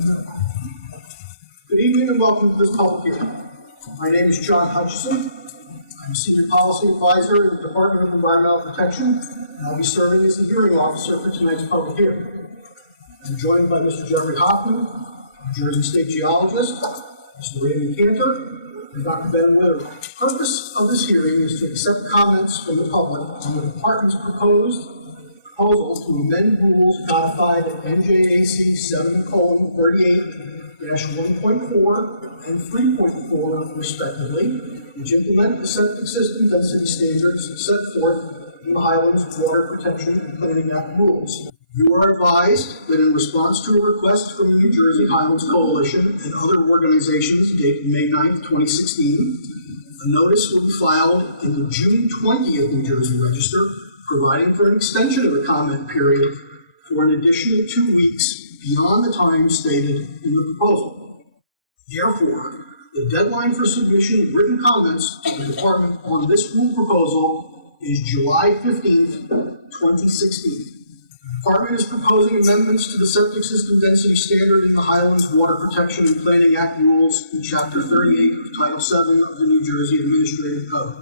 Good evening and welcome to this public hearing. My name is John Hutchison. I'm a Senior Policy Advisor in the Department of Environmental Protection, and I'll be serving as the hearing officer for tonight's public hearing. I'm joined by Mr. Jeffrey Hoffman, New Jersey State Geologist, Mr. Raymond Cantor, and Dr. Ben Witter. The purpose of this hearing is to accept comments from the public on the Department's proposal to amend rules codified at NJDEP 7:38-1.4 and 3.4 respectively, which implement the septic system density standards set forth in the Highlands Water Protection and Planning Act rules. You are advised that in response to a request from the New Jersey Highlands Coalition and other organizations dated May 9, 2016, a notice will be filed in the June 20th New Jersey Register, providing for an extension of the comment period for an additional 2 weeks beyond the time stated in the proposal. Therefore, the deadline for submission of written comments to the Department on this rule proposal is July 15th, 2016. The Department is proposing amendments to the septic system density standard in the Highlands Water Protection and Planning Act rules in Chapter 38 of Title 7 of the New Jersey Administrative Code.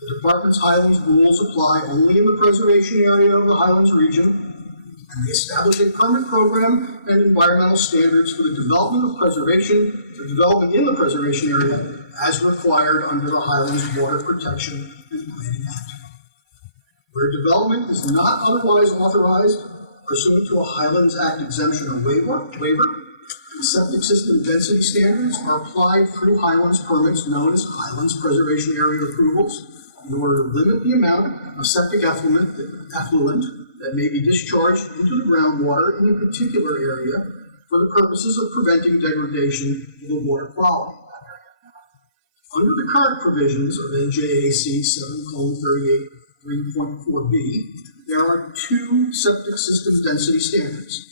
The Department's Highlands rules apply only in the preservation area of the Highlands region, and they establish a permit program and environmental standards for the development in the preservation area as required under the Highlands Water Protection and Planning Act. Where development is not otherwise authorized pursuant to a Highlands Act exemption or waiver, the septic system density standards are applied through Highlands permits known as Highlands Preservation Area approvals in order to limit the amount of septic effluent that may be discharged into the groundwater in a particular area for the purposes of preventing degradation of the water quality. Under the current provisions of NJDEP 7:38-3.4b, there are two septic system density standards.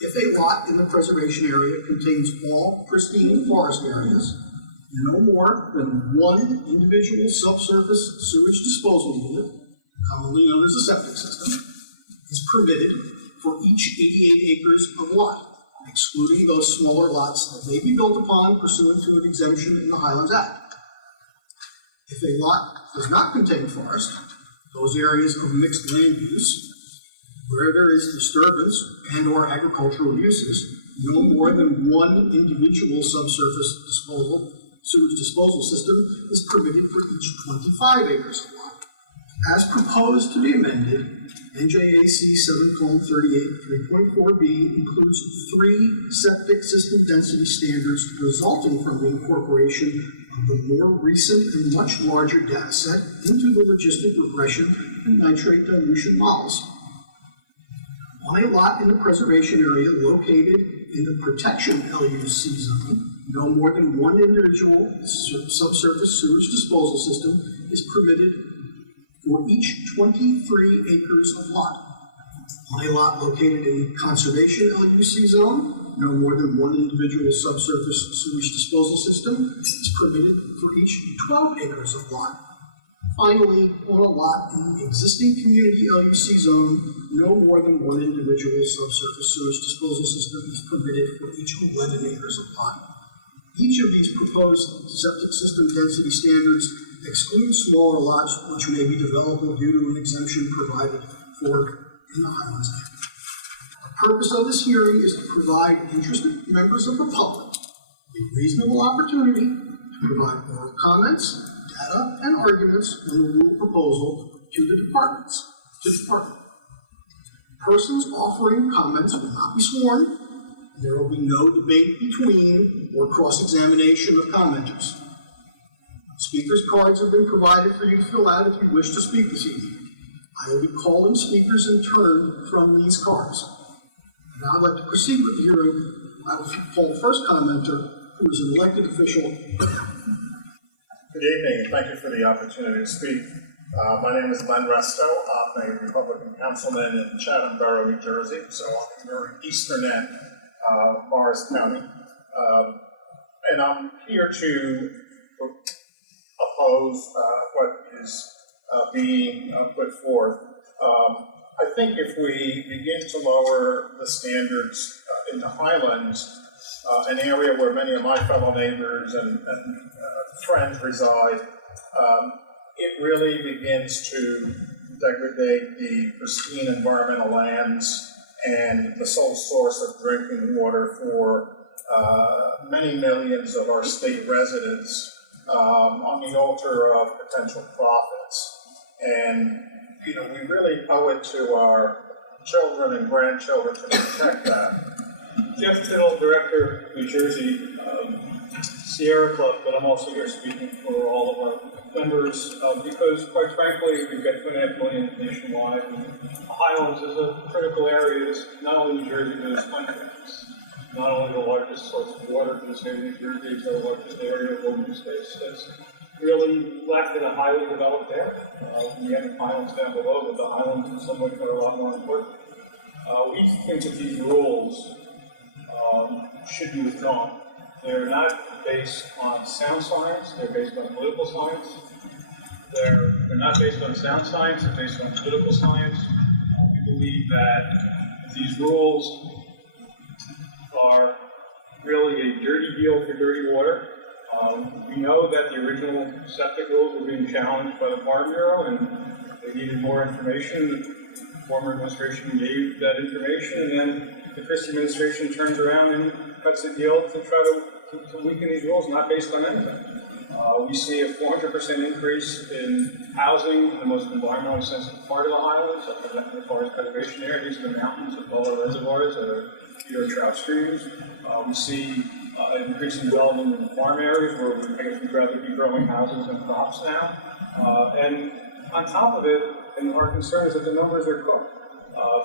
If a lot in the preservation area contains all pristine forest areas, no more than one individual subsurface sewage disposal unit, commonly known as a septic system, is permitted for each 88 acres of lot, excluding those smaller lots that may be built upon pursuant to an exemption in the Highlands Act. If a lot does not contain forest, those areas of mixed land use, where there is disturbance and or agricultural uses, no more than one individual subsurface sewage disposal system is permitted for each 25 acres of lot. As proposed to be amended, NJDEP 7:38-3.4b includes 3 septic system density standards resulting from the incorporation of the more recent and much larger data set into the logistic regression and nitrate dilution models. On a lot in the preservation area located in the protection LUC zone, no more than one individual subsurface sewage disposal system is permitted for each 23 acres of lot. On a lot located in conservation LUC zone, no more than one individual subsurface sewage disposal system is permitted for each 12 acres of lot. Finally, on a lot in the existing community LUC zone, no more than one individual subsurface sewage disposal system is permitted for each 11 acres of lot. Each of these proposed septic system density standards excludes smaller lots which may be developable due to an exemption provided for in the Highlands Act. The purpose of this hearing is to provide interested members of the public a reasonable opportunity to provide oral comments, data, and arguments on the rule proposal to the department. Persons offering comments will not be sworn. There will be no debate between or cross-examination of commenters. Speakers' cards have been provided for you to fill out if you wish to speak this evening. I will be calling speakers in turn from these cards. Now I'd like to proceed with the hearing. I will call the first commenter, who is an elected official. Good evening, and thank you for the opportunity to speak. My name is Len Resto. I'm a Republican councilman in Chatham Borough, New Jersey, so on the very eastern end of Morris County. And I'm here to oppose what is being put forth. I think if we begin to lower the standards in in the Highlands, an area where many of my fellow neighbors and friends reside, it really begins to degrade the pristine environmental lands and the sole source of drinking water for many millions of our state residents on the altar of potential profits. And, you know, we really owe it to our children and grandchildren to protect that. Jeff Tittle, Director, New Jersey Sierra Club, but I'm also here speaking for all of our members because, quite frankly, we've got 2.5 million nationwide. The Highlands is a critical area. It's not only New Jersey, but it's country. It's not only the largest source of water for the state of New Jersey, it's the largest area of open space that's really left in a highly developed area. We have the Highlands down below, but the Highlands in some ways are a lot more important. We think that these rules should be withdrawn. They're not based on sound science, they're based on political science. They're not based on sound science, they're based on political science. We believe that these rules are really a dirty deal for dirty water. We know that the original septic rules were being challenged by the Farm Bureau and they needed more information. The former administration gave that information, and then the Christie administration turns around and cuts a deal to try to weaken these rules, not based on anything. We see a 400% increase in housing in the most environmentally sensitive part of the Highlands, up in the Forest Preservation Area. These are the mountains of Bola reservoirs that are feed our trout streams. We see an increase in development in farm areas where I guess we'd rather be growing houses and crops now. And on top of it, and our concern is that the numbers are cooked.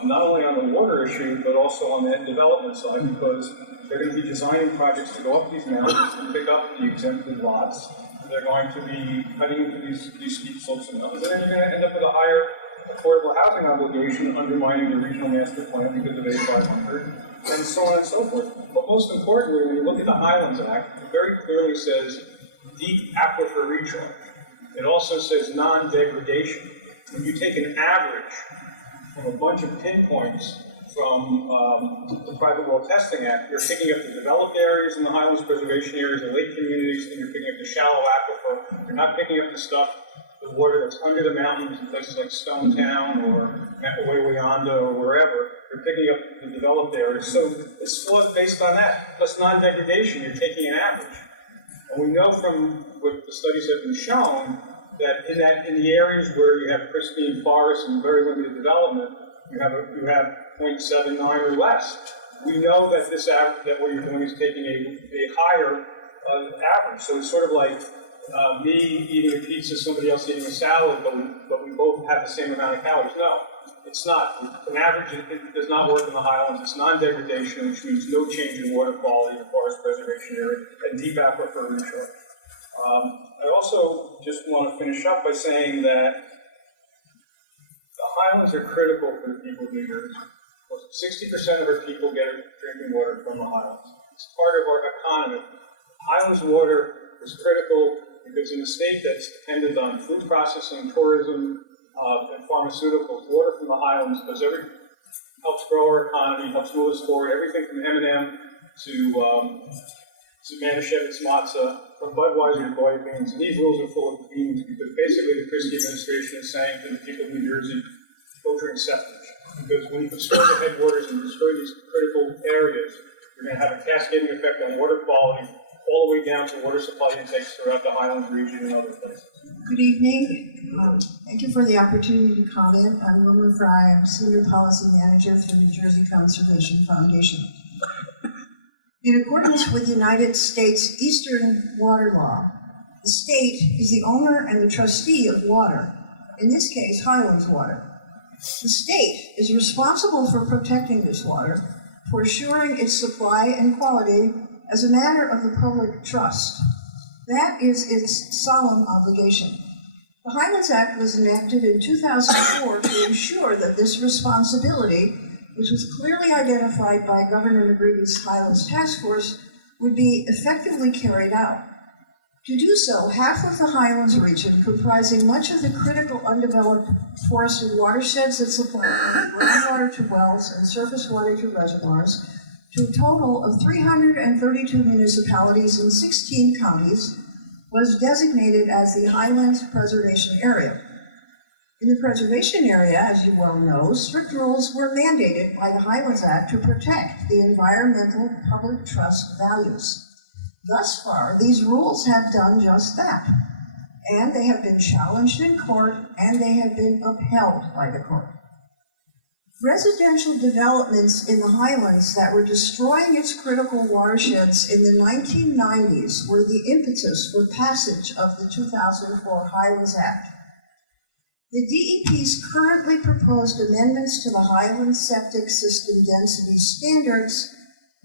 Not only on the water issue, but also on the development side, because they're going to be designing projects to go up these mountains and pick up the exempted lots. They're going to be cutting into these steep slopes and mountains, and then you're going to end up with a higher affordable housing obligation, undermining the regional master plan because of A500, and so on and so forth. But most importantly, when you look at the Highlands Act, it very clearly says deep aquifer recharge. It also says non-degradation. When you take an average from a bunch of pinpoints from the Private Well Testing Act, you're picking up the developed areas in the Highlands Preservation Areas, the lake communities, and you're picking up the shallow aquifer. You're not picking up the stuff, the water that's under the mountains in places like Stonetown or Wawayanda or wherever. You're picking up the developed areas. So it's flawed based on that. Plus non-degradation, you're taking an average. And we know from what the studies have been shown that in the areas where you have pristine forests and very limited development, you have 0.79 or less. We know that that what you're doing is taking a higher average. So it's sort of like me eating a pizza, somebody else eating a salad, but we both have the same amount of calories. No, it's not. An average, it does not work in the Highlands. It's non-degradation, which means no change in water quality in the Forest Preservation Area, and deep aquifer recharge. I also just want to finish up by saying that the Highlands are critical for the people of New Jersey. 60% of our people get drinking water from the Highlands. It's part of our economy. Highlands water is critical because in a state that's dependent on food processing, tourism, and pharmaceuticals, water from the Highlands helps grow our economy, helps move us forward. Everything from M&M to Manischewitz matzah, from Budweiser to Boy Beans. And these rules are full of beans because basically the Christie administration is saying to the people of New Jersey, go drink septic. Because when you destroy the headwaters and destroy these critical areas, you're going to have a cascading effect on water quality all the way down to water supply intakes throughout the Highlands region and other places. Good evening. Thank you for the opportunity to comment. I'm Wilma Fry. I'm Senior Policy Manager for New Jersey Conservation Foundation. In accordance with United States Eastern Water Law, the state is the owner and the trustee of water, in this case, Highlands water. The state is responsible for protecting this water, for assuring its supply and quality as a matter of the public trust. That is its solemn obligation. The Highlands Act was enacted in 2004 to ensure that this responsibility, which was clearly identified by Governor McGreevy's Highlands Task Force, would be effectively carried out. To do so, half of the Highlands region, comprising much of the critical undeveloped forested watersheds that supply groundwater to wells and surface water to reservoirs, to a total of 332 municipalities in 16 counties was designated as the Highlands Preservation Area. In the preservation area, as you well know, strict rules were mandated by the Highlands Act to protect the environmental public trust values. Thus far, these rules have done just that, and they have been challenged in court, and they have been upheld by the court. Residential developments in the Highlands that were destroying its critical watersheds in the 1990s were the impetus for passage of the 2004 Highlands Act. The DEP's currently proposed amendments to the Highlands Septic System Density Standards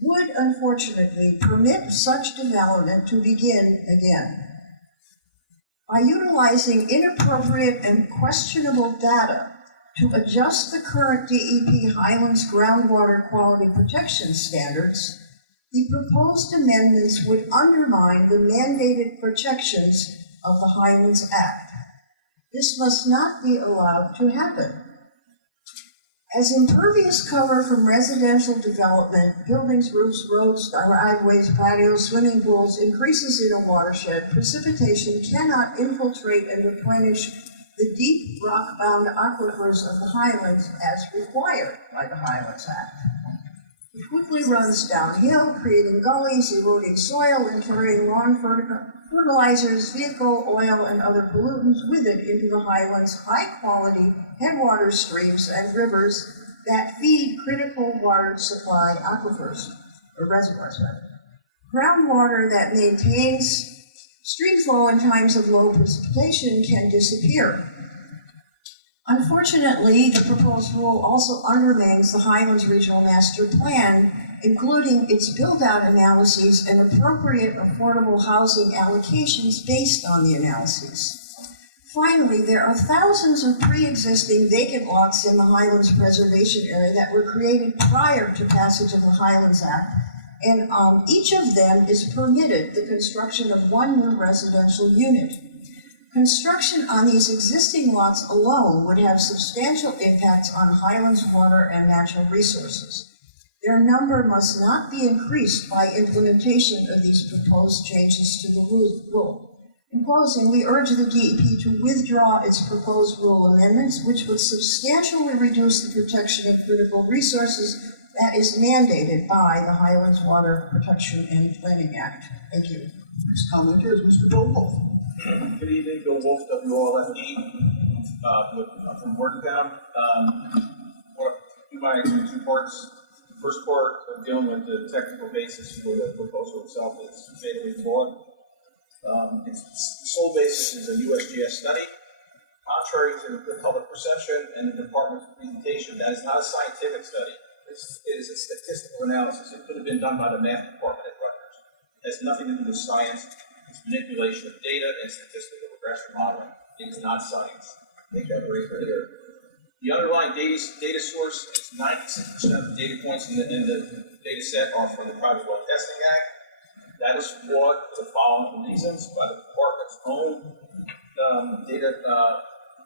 would unfortunately permit such development to begin again. By utilizing inappropriate and questionable data to adjust the current DEP Highlands groundwater quality protection standards, the proposed amendments would undermine the mandated protections of the Highlands Act. This must not be allowed to happen. As impervious cover from residential development, buildings, roofs, roads, driveways, patios, swimming pools, increases in a watershed, precipitation cannot infiltrate and replenish the deep rock-bound aquifers of the Highlands as required by the Highlands Act. It quickly runs downhill, creating gullies, eroding soil, and carrying lawn fertilizers, vehicle oil, and other pollutants with it into the Highlands' high-quality headwater streams and rivers that feed critical water supply aquifers, or reservoirs, rather. Groundwater that maintains stream flow in times of low precipitation can disappear. Unfortunately, the proposed rule also undermines the Highlands Regional Master Plan, including its build-out analyses and appropriate affordable housing allocations based on the analyses. Finally, there are thousands of pre-existing vacant lots in the Highlands Preservation Area that were created prior to passage of the Highlands Act, and each of them is permitted the construction of one new residential unit. Construction on these existing lots alone would have substantial impacts on Highlands water and natural resources. Their number must not be increased by implementation of these proposed changes to the rule. In closing, we urge the DEP to withdraw its proposed rule amendments, which would substantially reduce the protection of critical resources that is mandated by the Highlands Water Protection and Planning Act. Thank you. Next commenter is Mr. Bill Wolf. Good evening, Bill Wolf, WOLFE, from Morgantown. My two parts. The first part of dealing with the technical basis for the proposal itself is fatally flawed. Its sole basis is a USGS study. Contrary to the public perception and the department's presentation, that is not a scientific study. It is a statistical analysis. It could have been done by the math department at Rutgers. It has nothing to do with science. It's manipulation of data and statistical regression modeling. It is not science. Make that very clear. The underlying data source is 96% of the data points in the data set are from the Private Well Testing Act. That is flawed for the following reasons: by the department's own data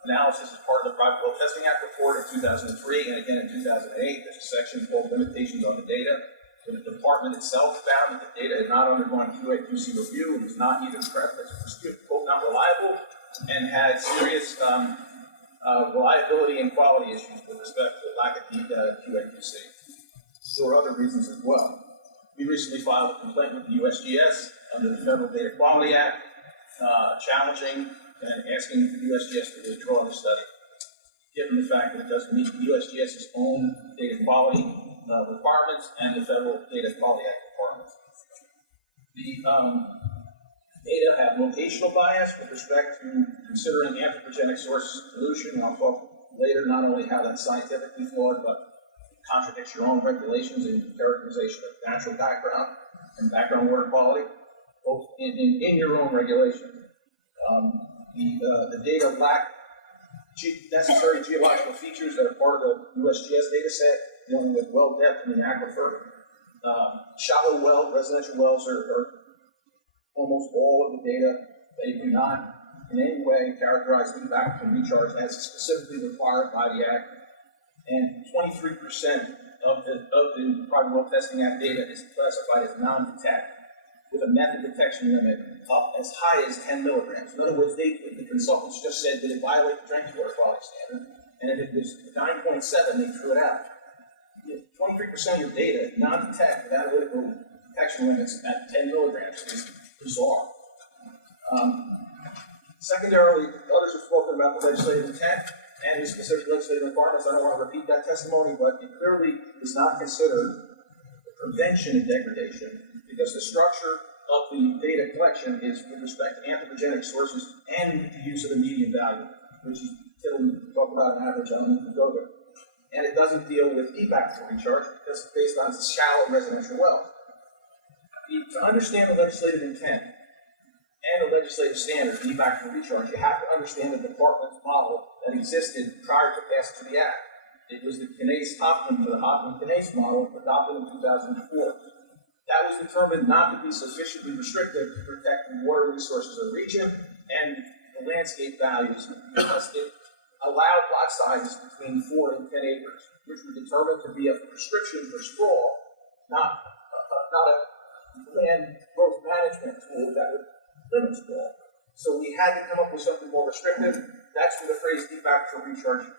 analysis as part of the Private Well Testing Act report in 2003 and again in 2008. There's a section called Limitations on the Data. So the department itself found that the data had not undergone QA/QC review and was not either quote, not reliable, and had serious reliability and quality issues with respect to the lack of QA/QC. There were other reasons as well. We recently filed a complaint with the USGS under the Federal Data Quality Act, challenging and asking the USGS to withdraw the study, given the fact that it doesn't meet the USGS's own data quality requirements and the Federal Data Quality Act requirements. The data have locational bias with respect to considering anthropogenic source pollution, and I'll talk later not only how that's scientifically flawed, but contradicts your own regulations and characterization of natural background and background water quality, both in your own regulation. The data lack necessary geological features that are part of the USGS data set, dealing with well depth in the aquifer. Shallow well, residential wells are almost all of the data. They do not in any way characterize the back and recharge as specifically required by the Act. And 23% of the Private Well Testing Act data is classified as non-detect, with a method detection limit up as high as 10 milligrams. In other words, the consultants just said that it violated the drinking water quality standard, and if it was 9.7, they threw it out. 23% of your data, non-detect, with analytical detection limits at 10 milligrams is bizarre. Secondarily, others have spoken about the legislative intent and the specific legislative requirements. I don't want to repeat that testimony, but it clearly does not consider the prevention of degradation, because the structure of the data collection is with respect to anthropogenic sources and the use of the median value, which is Dylan talked about an average on Ruga. And it doesn't deal with deep aquifer recharge because it's based on shallow residential wells. To understand the legislative intent and the legislative standard for deep aquifer recharge, you have to understand the department's model that existed prior to passage of the Act. It was the Knaus-Hoffman to the Hoffman-Knaus model adopted in 2004. That was determined not to be sufficiently restrictive to protect the water resources of the region and the landscape values, because it allowed lot sizes between 4 and 10 acres, which were determined to be a prescription for sprawl, not a land growth management tool that would limit sprawl. So we had to come up with something more restrictive. That's where the phrase deep aquifer recharge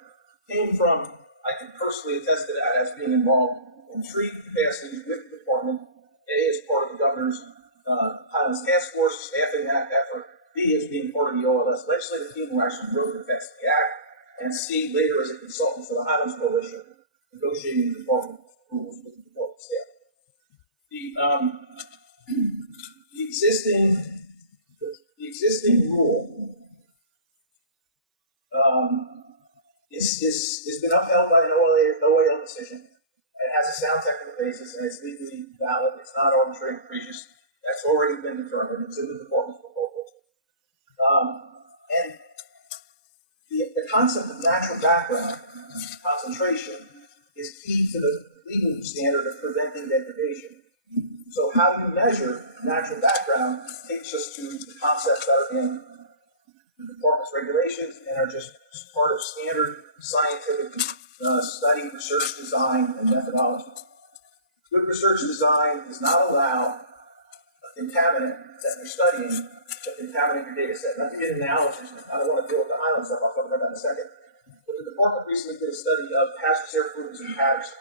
came from. I can personally attest to that as being involved in 3 capacities with the department. A, as part of the governor's Highlands Task Force, staffing that effort. B, as being part of the OLS legislative team who actually wrote the text of the Act. And C, later as a consultant for the Highlands Coalition, negotiating the department rules with the department staff. The existing rule has been upheld by an OAL decision. It has a sound technical basis, and it's legally valid. It's not arbitrary and capricious. That's already been determined. It's in the department's proposal. And the concept of natural background concentration is key to the legal standard of preventing degradation. So how you measure natural background takes us to the concepts that are in the department's regulations and are just part of standard scientific study, research design, and methodology. Good research design does not allow a contaminant that you're studying to contaminate your data set. Not to get an analysis, I don't want to deal with the Highland stuff, I'll talk about that in a second. But the department recently did a study of hazardous air pollutants in Patterson.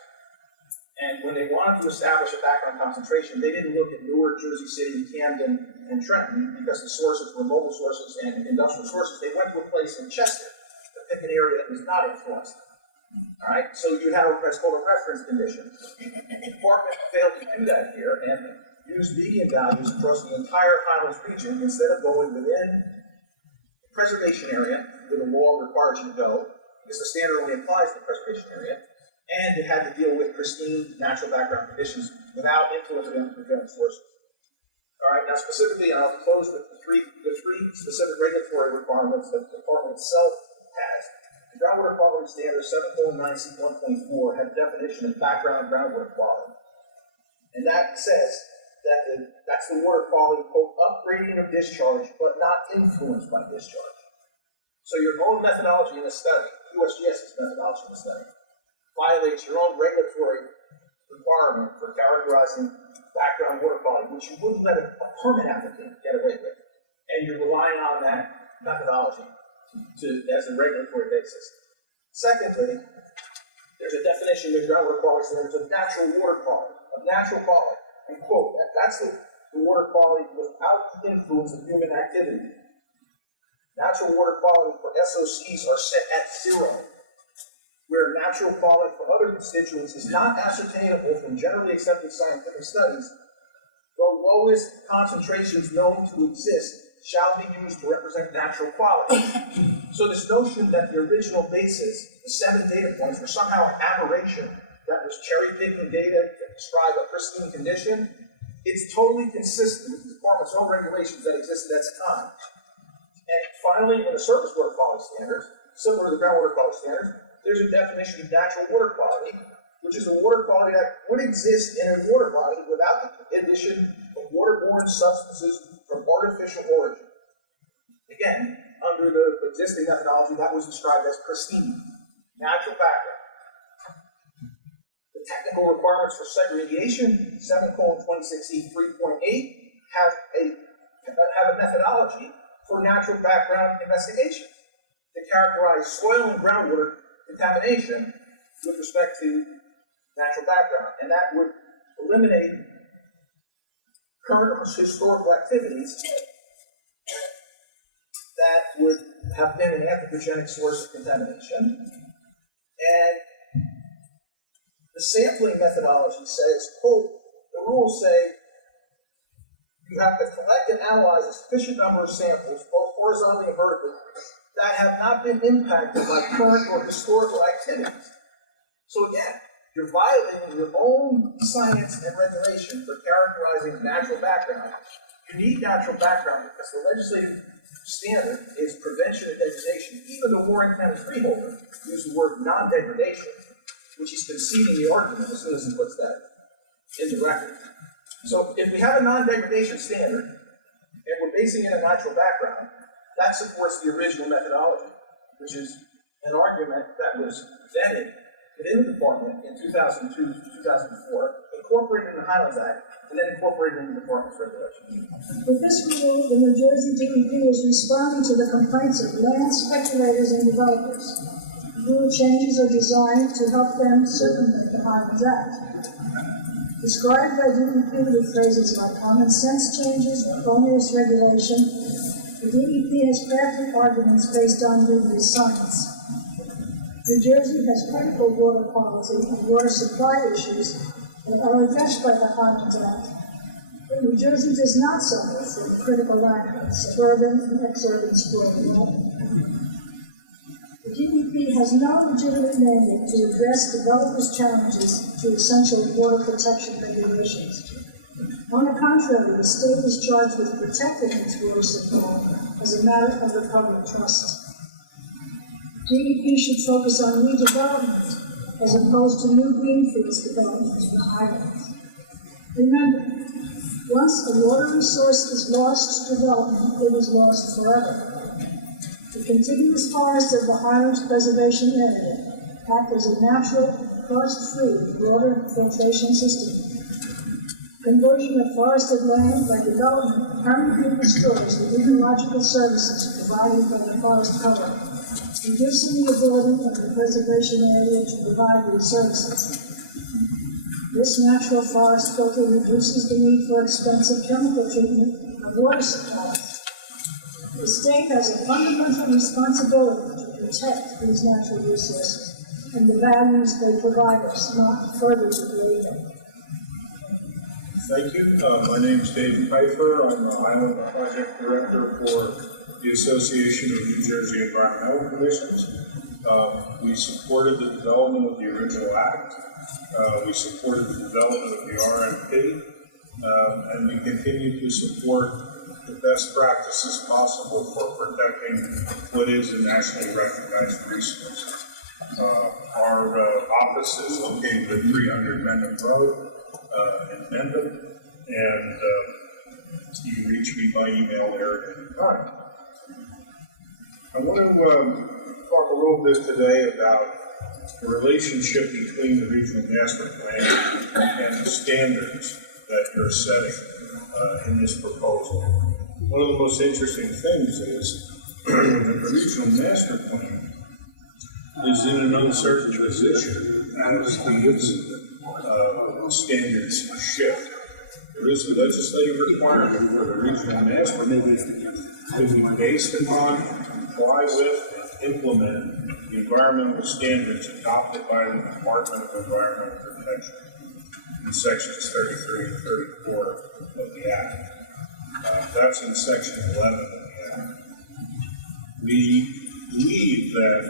And when they wanted to establish a background concentration, they didn't look at Newark, Jersey City, Camden, and Trenton, because the sources were mobile sources and industrial sources. They went to a place in Chester to pick an area that was not influenced. All right, so you have what's called a reference condition. The department failed to do that here and used median values across the entire Highlands region instead of going within the preservation area where the law requires you to go, because the standard only applies to the preservation area, and it had to deal with pristine natural background conditions without influence of anthropogenic sources. All right, now specifically, and I'll close with the three specific regulatory requirements that the department itself has. The groundwater quality standard 7.9C1.4 had a definition of background groundwater quality. And that says that that's the water quality, quote, upgrading of discharge, but not influenced by discharge. So your own methodology in the study, USGS's methodology in the study, violates your own regulatory requirement for characterizing background water quality, which you wouldn't let a permit applicant get away with. And you're relying on that methodology as a regulatory basis. Secondly, there's a definition of groundwater quality standards of natural water quality, and quote, that's the water quality without the influence of human activity. Natural water quality for SOCs are set at 0, where natural quality for other constituents is not ascertainable from generally accepted scientific studies. The lowest concentrations known to exist shall be used to represent natural quality. So this notion that the original basis, the 7 data points, were somehow an aberration that was cherry-picking data to describe a pristine condition, it's totally consistent with the department's own regulations that existed at the time. And finally, in the surface water quality standards, similar to the groundwater quality standards, there's a definition of natural water quality, which is a water quality that would exist in a water body without the addition of waterborne substances from artificial origin. Again, under the existing methodology, that was described as pristine, natural background. The The technical requirements for site remediation, 7:26E 3.8, have a methodology for natural background investigation to characterize soil and groundwater contamination with respect to natural background, and that would eliminate current or historical activities that would have been an anthropogenic source of contamination. And the sampling methodology says, quote, the rules say you have to collect and analyze a sufficient number of samples, both horizontally and vertically, that have not been impacted by current or historical activities. So again, you're violating your own science and regulation for characterizing natural background. You need natural background because the legislative standard is prevention of degradation. Even the Warren County freeholder used the word non-degradation, which he's conceding the argument as soon as he puts that in the record. So if we have a non-degradation standard, and we're basing it on natural background, that supports the original methodology, which is an argument that was vetted within the department in 2002 to 2004, incorporated in the Highlands Act, and then incorporated in the department's regulations. With this rule, the New Jersey DEP is responding to the complaints of land speculators and developers. Rule changes are designed to help them circumvent the Highlands Act. Described by DEP with phrases like common sense changes or onerous regulation, the DEP has crafted arguments based on rigorous science. New Jersey has critical water quality and water supply issues that are addressed by the Highlands Act. But New Jersey does not suffer from the critical lack of suburban and exurban storm water. The DEP has no legitimate mandate to address developers' challenges to essential water protection regulations. On the contrary, the state is charged with protecting its water supply as a matter of the public trust. DEP should focus on redevelopment as opposed to new greenfields development in the highlands. Remember, once a water resource is lost to development, it is lost forever. The contiguous forests of the Highlands Preservation Area act as a natural, cost-free water filtration system. Conversion of forested land by development permanently destroys the ecological services provided by the forest cover, reducing the ability of the preservation area to provide these services. This natural forest filter reduces the need for expensive chemical treatment of water supplies. The state has a fundamental responsibility to protect these natural resources and the values they provide us, not further degrade them. Thank you. My name is Dave Pfeiffer. I'm the Highland Project Director for the Association of New Jersey Environmental Commissions. We supported the development of the original act. We supported the development of the RMP, and we continue to support the best practices possible for protecting what is a nationally recognized resource. Our office is located at 300 Mendham Road in Mendham, and you can reach me by email there at any time. I want to talk a little bit today about the relationship between the regional master plan and the standards that you're setting in this proposal. One of the most interesting things is that the regional master plan is in an uncertain position as the standards shift. There is a legislative requirement for the regional master plan to be based upon, comply with, and implement the environmental standards adopted by the Department of Environmental Protection in sections 33 and 34 of the Act. That's in section 11 of the Act. We believe that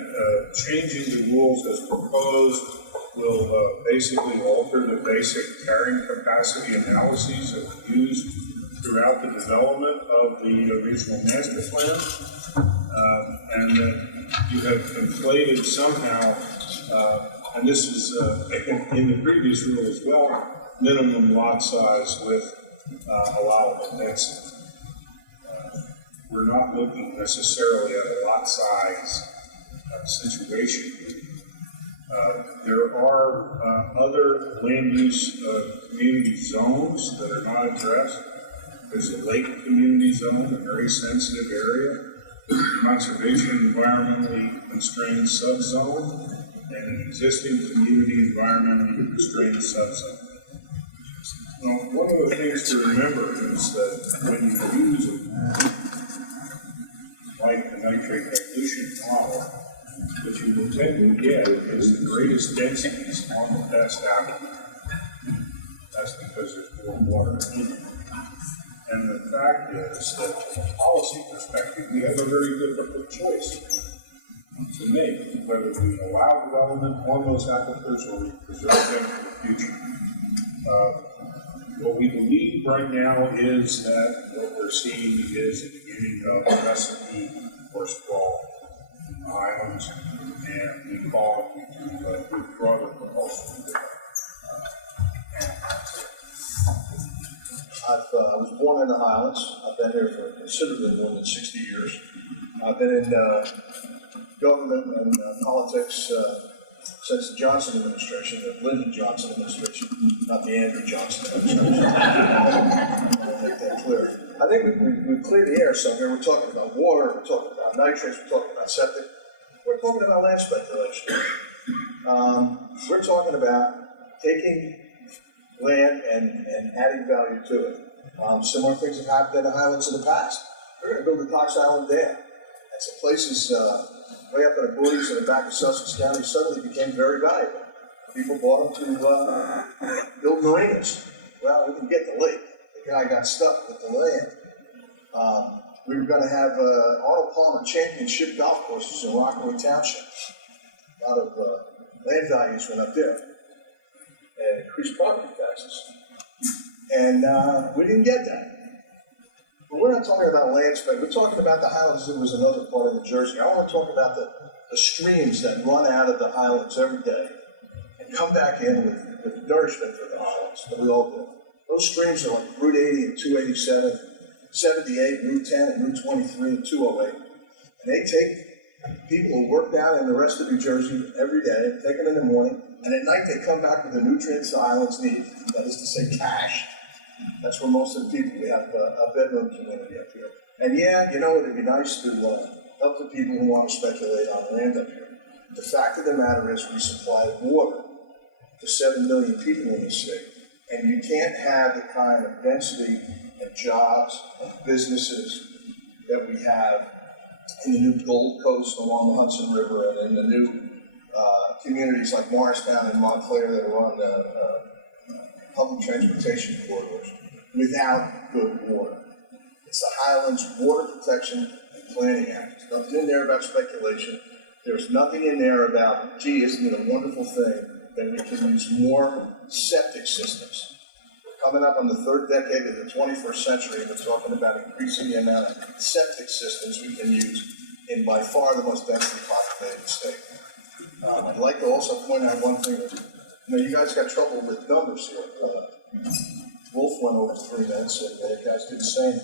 changing the rules as proposed will basically alter the basic carrying capacity analyses that were used throughout the development of the regional master plan, and that you have conflated somehow, and this was in the previous rule as well, minimum lot size with allowable density. We're not looking necessarily at a lot size situation. There are other land use community zones that are not addressed. There's a lake community zone, a very sensitive area, conservation environmentally constrained subzone, and an existing community environmentally constrained subzone. Now, one of the things to remember is that when you use like the nitrate dilution model, what you will tend to get is the greatest densities on the best apple. That's because there's more water in it. And the fact is that from a policy perspective, we have a very difficult choice to make, whether we allow development on those aquifers or we preserve them for the future. What we believe right now is that what we're seeing is the beginning of a recipe for sprawl in the Highlands, and we call it to withdraw the proposal. I was born in the Highlands. I've been here for considerably more than 60 years. I've been in government and politics since the Johnson administration, the Lyndon Johnson administration, not the Andrew Johnson administration. I want to make that clear. I think we've cleared the air some here. We're talking about water, we're talking about nitrates, we're talking about septic, we're talking about land speculation. We're talking about taking land and adding value to it. Similar things have happened in the Highlands in the past. We're going to build the Cox Island Dam. And some places way up in the Booties in the back of Sussex County suddenly became very valuable. People bought them to build marinas. Well, we can get the lake. The guy got stuck with the land. We were going to have Arnold Palmer Championship golf courses in Rockaway Township. A lot of land values went up there and increased property taxes. And we didn't get that. But we're not talking about land spec. We're talking about the Highlands that was another part of New Jersey. I want to talk about the streams that run out of the Highlands every day and come back in with nourishment for the Highlands that we all do. Those streams are like Route 80 and 287, 78, Route 10 and Route 23 and 208. And they take people who work down in the rest of New Jersey every day, take them in the morning, and at night they come back with the nutrients the islands need. That is to say, cash. That's where most of the people, we have a bedroom community up here. And yeah, you know, it'd be nice to help the people who want to speculate on land up here. The fact of the matter is we supply water to 7 million people in this state. And you can't have the kind of density and jobs and businesses that we have in the new Gold Coast along the Hudson River and in the new communities like Morristown and Montclair that are on the public transportation corridors without good water. It's the Highlands Water Protection and Planning Act. There's nothing in there about speculation. There's nothing in there about, gee, isn't it a wonderful thing that we can use more septic systems. We're coming up on the third decade of the 21st century, and we're talking about increasing the amount of septic systems we can use in by far the most densely populated state. I'd like to also point out one thing. You know, you guys got trouble with numbers here. Wolf went over 3 minutes, and you guys did the same.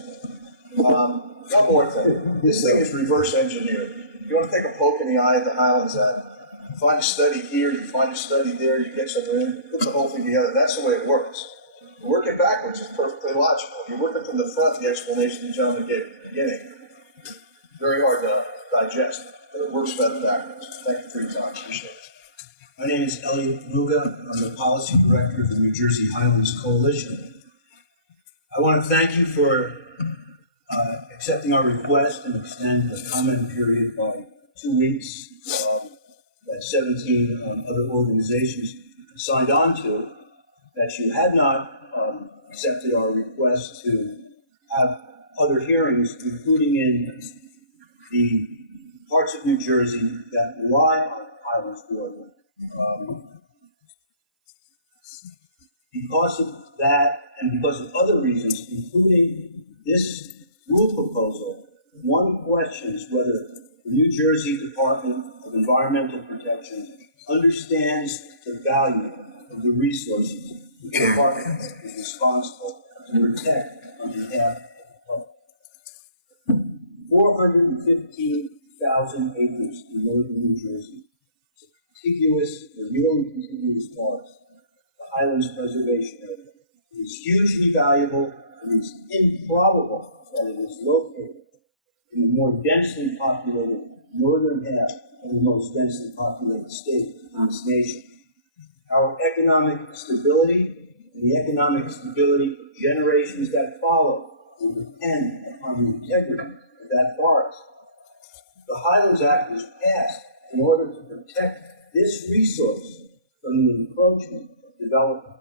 One more thing. This thing is reverse engineered. If you want to take a poke in the eye at the Highlands Act, you find a study here, you find a study there, you get some in, put the whole thing together. That's the way it works. Working backwards is perfectly logical. You're working from the front, the explanation the gentleman gave at the beginning. Very hard to digest, but it works better backwards. Thank you for your time. Appreciate it. My name is Elliott Ruga. I'm the Policy Director of the New Jersey Highlands Coalition. I want to thank you for accepting our request and extend the comment period by 2 weeks that 17 other organizations signed on to, that you had not accepted our request to have other hearings, including in the parts of New Jersey that rely on Highlands water. Because of that, and because of other reasons, including this rule proposal, one questions whether the New Jersey Department of Environmental Protection understands the value of the resources the department is responsible to protect on behalf of the public. 415,000 acres in northern New Jersey. contiguous or nearly contiguous forest, the Highlands Preservation Area. It is hugely valuable. It is improbable that it is located in the more densely populated northern half of the most densely populated state in this nation. Our economic stability and the economic stability of generations that follow will depend upon the integrity of that forest. The Highlands Act was passed in order to protect this resource from the encroachment of development.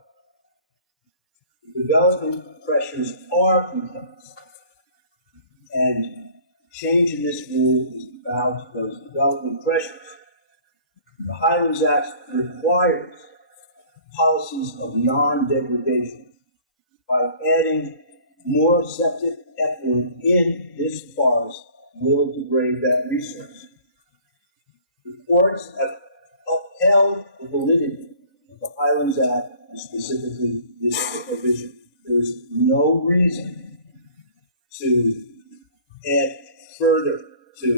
The development pressures are intense, and change in this rule is about those development pressures. The Highlands Act requires policies of non-degradation by adding more septic effluent in this forest will degrade that resource. The courts have upheld the validity of the Highlands Act, and specifically this provision. There is no reason to add further to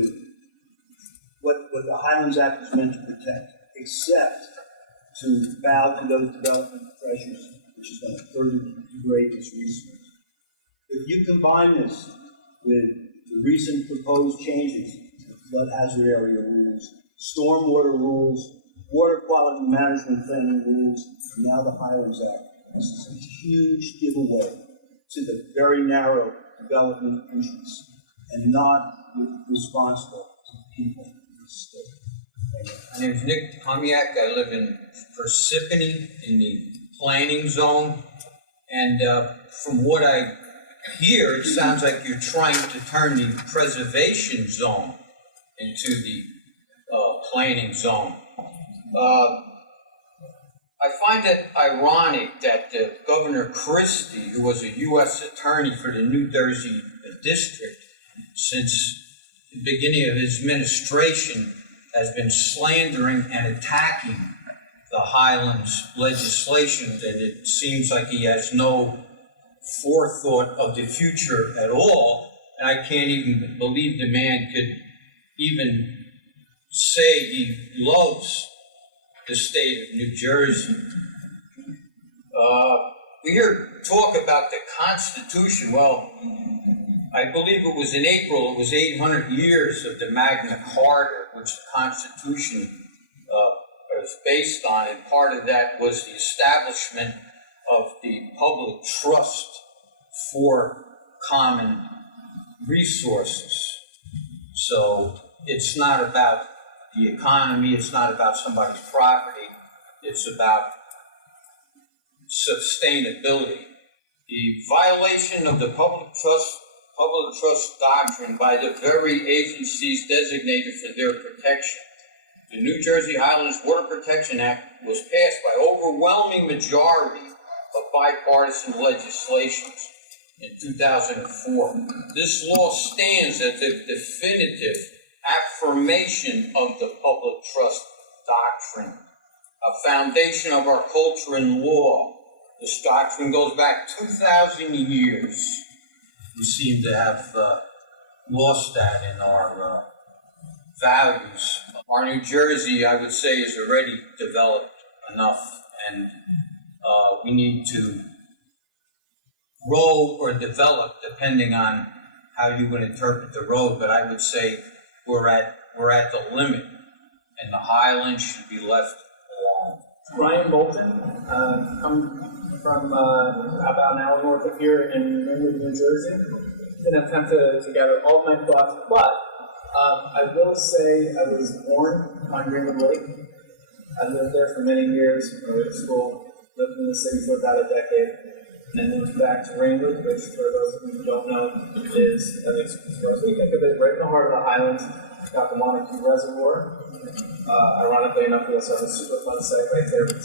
what the Highlands Act is meant to protect, except to bow to those development pressures, which is going to further degrade this resource. If you combine this with the recent proposed changes to flood hazard area rules, stormwater rules, water quality management planning rules, and now the Highlands Act, this is a huge giveaway to the very narrow development interests and not responsible to the people of the state. My name is Nick Tomiak. I live in Parsippany in the planning zone. And from what I hear, it sounds like you're trying to turn the preservation zone into the planning zone. I find it ironic that Governor Christie, who was a U.S. attorney for the New Jersey district since the beginning of his administration, has been slandering and attacking the Highlands legislation, and it seems like he has no forethought of the future at all. And I can't even believe the man could even say he loves the state of New Jersey. We hear talk about the Constitution. Well, I believe it was in April, it was 800 years of the Magna Carta, which the Constitution was based on, and part of that was the establishment of the public trust for common resources. So it's not about the economy, it's not about somebody's property, it's about sustainability. The violation of the public trust doctrine by the very agencies designated for their protection. The New Jersey Highlands Water Protection Act was passed by overwhelming majority of bipartisan legislations in 2004. This law stands as a definitive affirmation of the public trust doctrine, a foundation of our culture and law. This doctrine goes back 2,000 years. We seem to have lost that in our values. Our New Jersey, I would say, is already developed enough, and we need to grow or develop depending on how you would interpret the road. But I would say we're at the limit, and the Highlands should be left alone. Ryan Bolton, come from about an hour north of here in Ringwood, New Jersey. Didn't have time to gather all my thoughts, but I will say I was born on Ringwood Lake. I lived there for many years, went to school, lived in the city for about a decade, and then moved back to Ringwood, which for those of you who don't know is, at least as far as we think of it, right in the heart of the Highlands. Got the Montague Reservoir. Ironically enough, we also have a super fun site right there with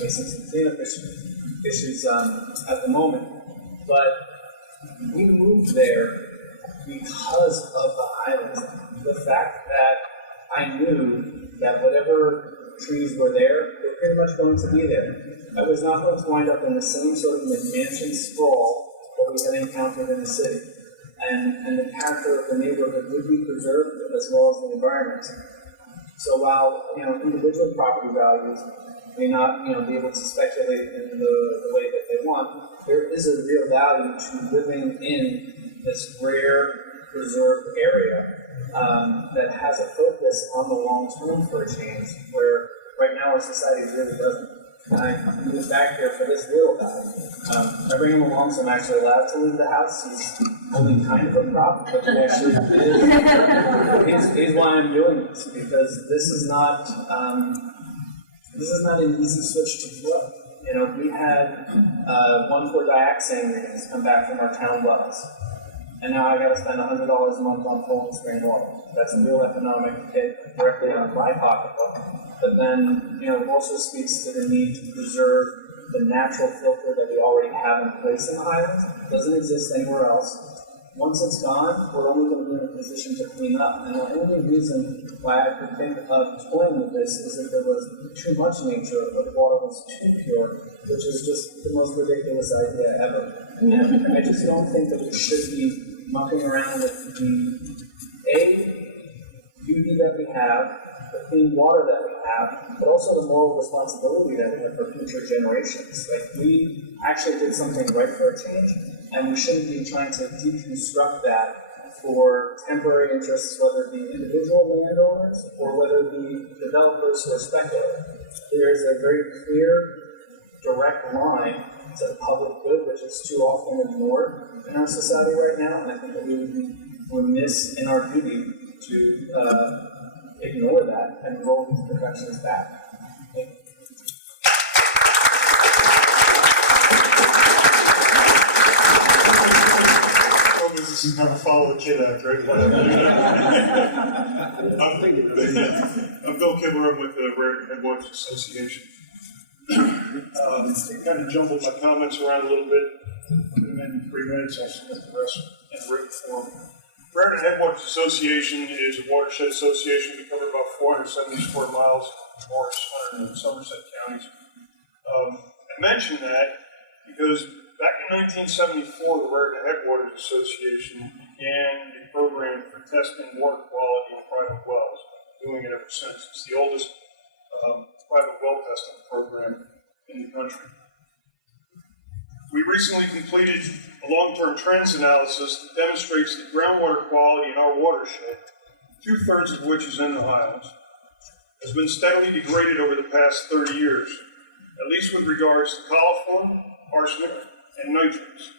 facing some cleanup issues at the moment. But we moved there because of the Highlands. The fact that I knew that whatever trees were there were pretty much going to be there. I was not going to wind up in the same sort of McMansion sprawl that we had encountered in the city. And the character of the neighborhood would be preserved as well as the environment. So while, individual property values may not, be able to speculate in the way that they want, there is a real value to living in this rare preserved area that has a focus on the long term for a change, where right now our society really doesn't. And I moved back here for this little guy. I bring him along, so I'm actually allowed to leave the house. He's only kind of a prop, but he actually is. He's why I'm doing this, because this is not an easy switch to flip. We had 1,4-dioxane readings come back from our town wells, and now I got to spend $100 a month on cold spring water. That's a real economic hit directly on my pocketbook. But then, it also speaks to the need to preserve the natural filter that we already have in place in the Highlands. It doesn't exist anywhere else. Once it's gone, we're only going to be in a position to clean up. And the only reason why I could think of toying with this is if there was too much nature, or the water was too pure, which is just the most ridiculous idea ever. And I just don't think that we should be mucking around with the beauty that we have, the clean water that we have, but also the moral responsibility that we have for future generations. Like, we actually did something right for a change, and we shouldn't be trying to deconstruct that for temporary interests, whether it be individual landowners or whether it be developers who are speculating. There is a very clear, direct line to the public good, which is too often ignored in our society right now, and I think that we would be remiss in our duty to ignore that and roll these protections back. Thank you. This is kind of follow the kid act, right? I'm Bill Kibler, I'm with the Raritan Headwaters Association. Kind of jumbled my comments around a little bit. Put them in 3 minutes, I'll submit the rest in written form. Raritan Headwaters Association is a watershed association. We cover about 470 square miles of Morris, Hunter, and Somerset counties. I mention that because back in 1974, the Raritan Headwaters Association began a program for testing water quality in private wells. Doing it ever since. It's the oldest private well testing program in the country. We recently completed a long-term trends analysis that demonstrates that groundwater quality in our watershed, 2/3 of which is in the Highlands, has been steadily degraded over the past 30 years, at least with regards to coliform, arsenic, and nitrates.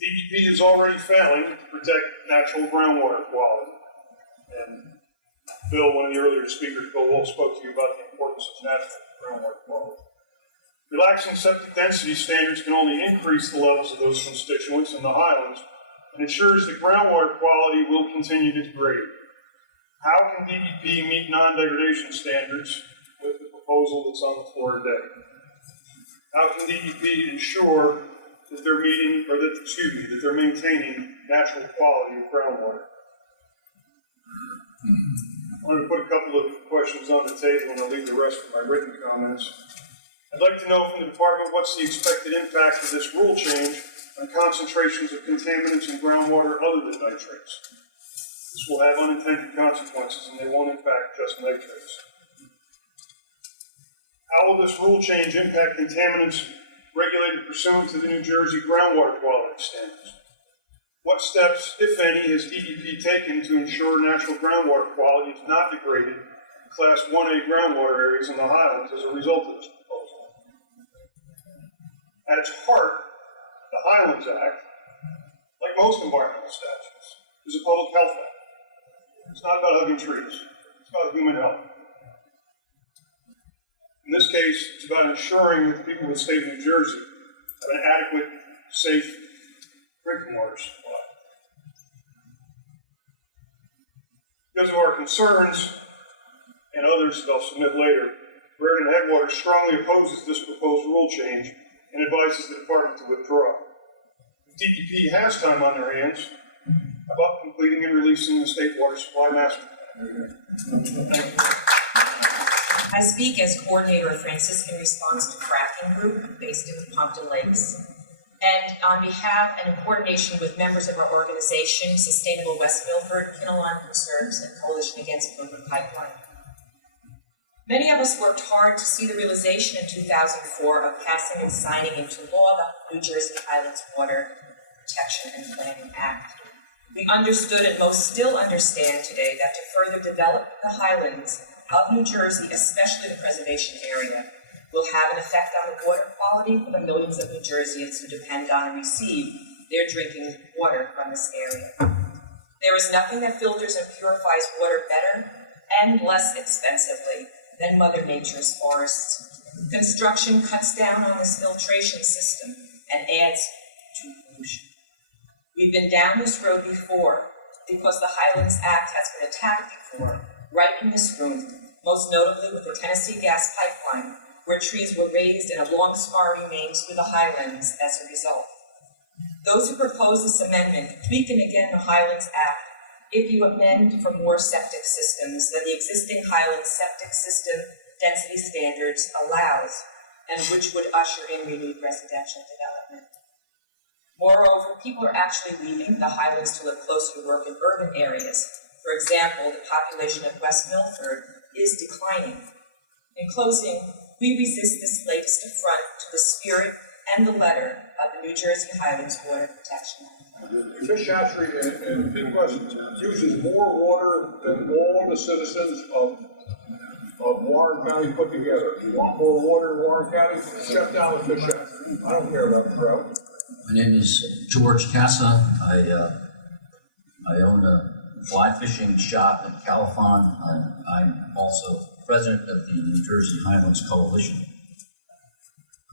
DEP is already failing to protect natural groundwater quality. And Bill, one of the earlier speakers, Bill Wolf, spoke to you about the importance of natural groundwater quality. Relaxing septic density standards can only increase the levels of those constituents in the Highlands and ensures that groundwater quality will continue to degrade. How can DEP meet non-degradation standards with the proposal that's on the floor today? How can DEP ensure that they're meeting, or that they're maintaining natural quality of groundwater? I'm going to put a couple of questions on the table and I'll leave the rest for my written comments. I'd like to know from the department what's the expected impact of this rule change on concentrations of contaminants in groundwater other than nitrates. This will have unintended consequences and they won't impact just nitrates. How will this rule change impact contaminants regulated pursuant to the New Jersey groundwater quality standards? What steps, if any, has DEP taken to ensure natural groundwater quality is not degraded in Class 1A groundwater areas in the Highlands as a result of this proposal? At its heart, the Highlands Act, like most environmental statutes, is a public health act. It's not about hugging trees. It's about human health. In this case, it's about ensuring that the people of the state of New Jersey have an adequate, safe drinking water supply. Because of our concerns, and others that I'll submit later, Raritan Headwaters strongly opposes this proposed rule change and advises the department to withdraw. If DEP has time on their hands, how about completing and releasing the State Water Supply Master Plan? Thank you. I speak as coordinator of Franciscan Response to Fracking Group based in the Pompton Lakes. And on behalf and in coordination with members of our organization, Sustainable West Milford, Highlands Preserves, and Coalition Against Pollution Pipeline. Many of us worked hard to see the realization in 2004 of passing and signing into law the New Jersey Highlands Water Protection and Planning Act. We understood and most still understand today that to further develop the highlands of New Jersey, especially the preservation area, will have an effect on the water quality for the millions of New Jerseyans who depend on and receive their drinking water from this area. There is nothing that filters and purifies water better and less expensively than Mother Nature's forests. Construction cuts down on this filtration system and adds to pollution. We've been down this road before because the Highlands Act has been attacked before, right in this room, most notably with the Tennessee gas pipeline, where trees were raised and a long scar remains through the highlands as a result. Those who propose this amendment weaken again the Highlands Act if you amend for more septic systems than the existing Highlands septic system density standards allows, and which would usher in renewed residential development. Moreover, people are actually leaving the Highlands to live closer to work in urban areas. For example, the population of West Milford is declining. In closing, we resist this latest affront to the spirit and the letter of the New Jersey Highlands Water Protection Act. The fish hatchery in West uses more water than all the citizens of Warren County put together. You want more water in Warren County? Shut down the fish hatchery. I don't care about trout. My name is George Casa. I own a fly fishing shop in Califon. I'm also president of the New Jersey Highlands Coalition.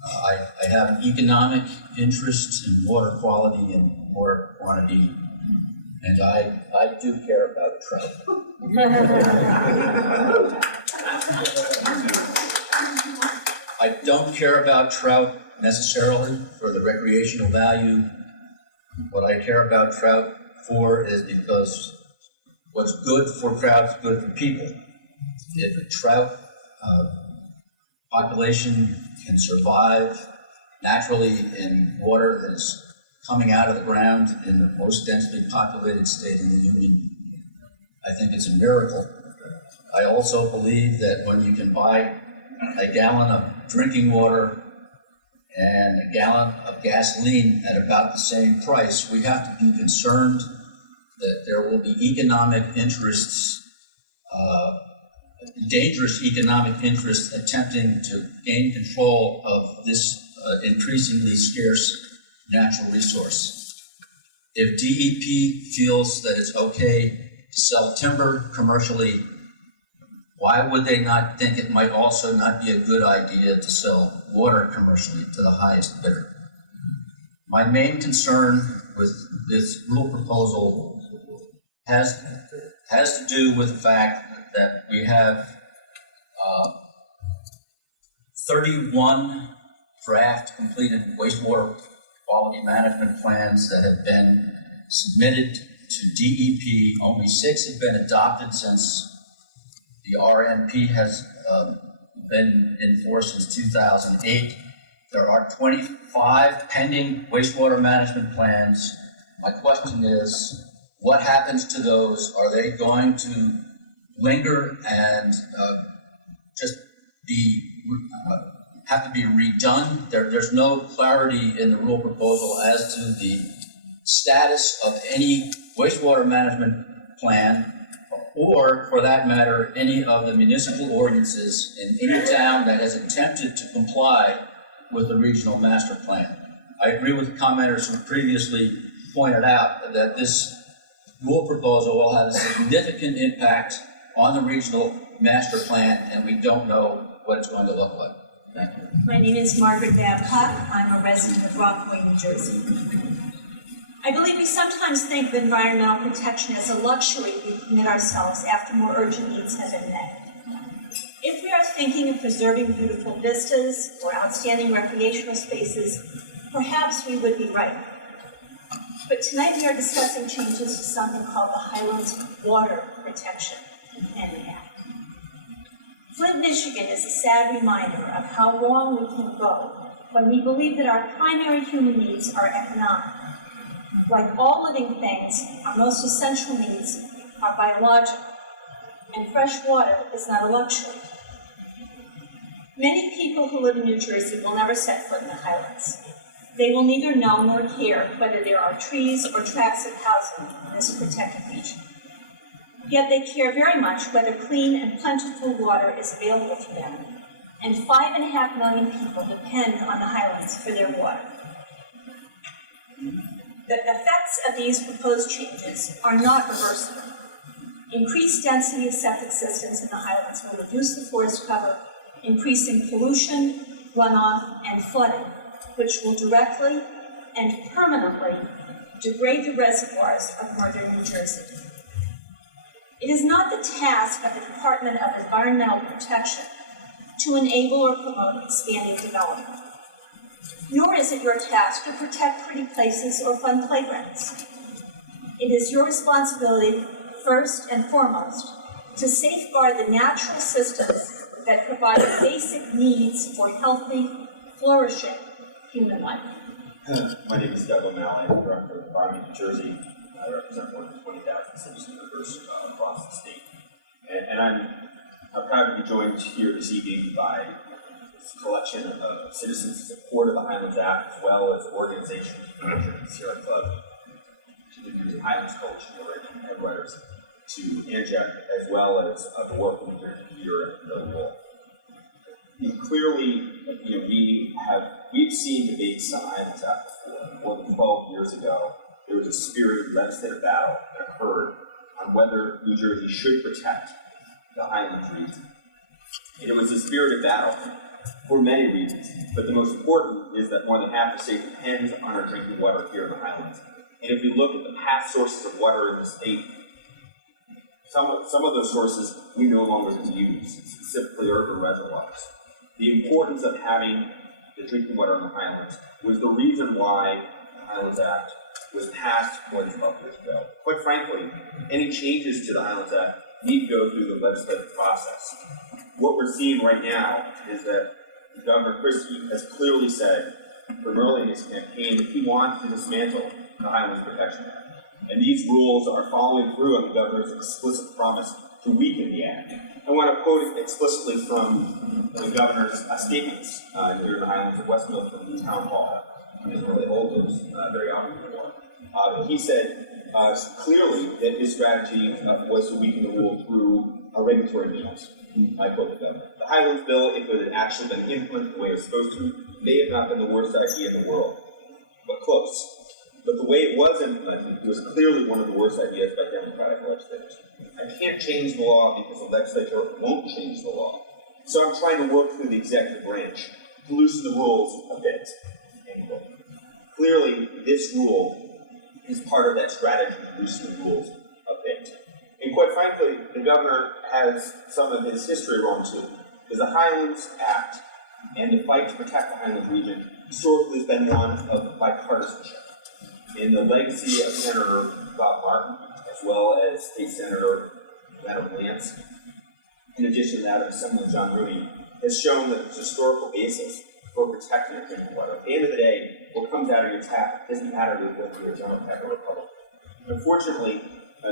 I have an economic interest in water quality and water quantity, and I do care about trout. I don't care about trout necessarily for the recreational value. What I care about trout for is because what's good for trout is good for people. If a trout population can survive naturally in water that is coming out of the ground in the most densely populated state in the Union, I think it's a miracle. I also believe that when you can buy a gallon of drinking water and a gallon of gasoline at about the same price, we have to be concerned that there will be economic interests, dangerous economic interests attempting to gain control of this increasingly scarce natural resource. If DEP feels that it's okay to sell timber commercially, why would they not think it might also not be a good idea to sell water commercially to the highest bidder? My main concern with this rule proposal has to do with the fact that we have 31 draft completed wastewater quality management plans that have been submitted to DEP. Only 6 have been adopted since the RMP has been in force since 2008. There are 25 pending wastewater management plans. My question is, what happens to those? Are they going to linger and just be have to be redone? There's no clarity in the rule proposal as to the status of any wastewater management plan, or for that matter, any of the municipal ordinances in any town that has attempted to comply with the regional master plan. I agree with the commenters who previously pointed out that this rule proposal will have a significant impact on the regional master plan, and we don't know what it's going to look like. Thank you. My name is Margaret Babcock. I'm a resident of Rockaway, New Jersey. I believe we sometimes think of environmental protection as a luxury we permit ourselves after more urgent needs have been met. If we are thinking of preserving beautiful vistas or outstanding recreational spaces, perhaps we would be right. But tonight we are discussing changes to something called the Highlands Water Protection and Planning Act. Flint, Michigan is a sad reminder of how wrong we can go when we believe that our primary human needs are economic. Like all living things, our most essential needs are biological, and fresh water is not a luxury. Many people who live in New Jersey will never set foot in the Highlands. They will neither know nor care whether there are trees or tracts of housing in this protected region. Yet they care very much whether clean and plentiful water is available to them, and 5.5 million people depend on the Highlands for their water. The effects of these proposed changes are not reversible. Increased density of septic systems in the Highlands will reduce the forest cover, increasing pollution, runoff, and flooding, which will directly and permanently degrade the reservoirs of northern New Jersey. It is not the task of the Department of Environmental Protection to enable or promote expanding development, nor is it your task to protect pretty places or fun playgrounds. It is your responsibility, first and foremost, to safeguard the natural systems that provide the basic needs for healthy, flourishing human life. My name is Doug O'Malley. I'm Director of Environment New Jersey. I represent more than 20,000 citizen members across the state. And I'm proud to be joined here this evening by this collection of citizens in support of the Highlands Act, as well as organizations from the Sierra Club to the New Jersey Highlands Coalition, the headwriters, to NJDEP, as well as the work we do here at the Wall. Clearly, we've seen debates on the Highlands Act before. More than 12 years ago, there was a spirited legislative battle that occurred on whether New Jersey should protect the Highlands region. And it was a spirited battle for many reasons, but the most important is that more than half the state depends on our drinking water here in the Highlands. And if we look at the past sources of water in the state, some of those sources we no longer can use, specifically urban reservoirs. The importance of having the drinking water in the Highlands was the reason why the Highlands Act was passed more than 12 years ago. Quite frankly, any changes to the Highlands Act need to go through the legislative process. What we're seeing right now is that Governor Christie has clearly said, from early in his campaign, that he wants to dismantle the Highlands Protection Act. And these rules are following through on the governor's explicit promise to weaken the act. I want to quote explicitly from the governor's statements here in the Highlands of Westfield from the town hall. He doesn't really hold those very often anymore. He said clearly that his strategy was to weaken the rule through regulatory means. I quote the governor. The Highlands bill, if it had actually been implemented the way it's supposed to, may have not been the worst idea in the world, but close. But the way it was implemented was clearly one of the worst ideas by Democratic legislators. I can't change the law because the legislature won't change the law. So I'm trying to work through the executive branch to loosen the rules a bit. End quote. Clearly, this rule is part of that strategy to loosen the rules a bit. And quite frankly, the governor has some of his history wrong too. Because the Highlands Act and the fight to protect the Highlands region historically has been one of bipartisanship. In the legacy of Senator Bob Martin, as well as State Senator Madam Lance, in addition to that, Assemblyman John Rooney, has shown that there's a historical basis for protecting your drinking water. At the end of the day, what comes out of your tap doesn't matter whether you're a Democrat or Republican. Unfortunately,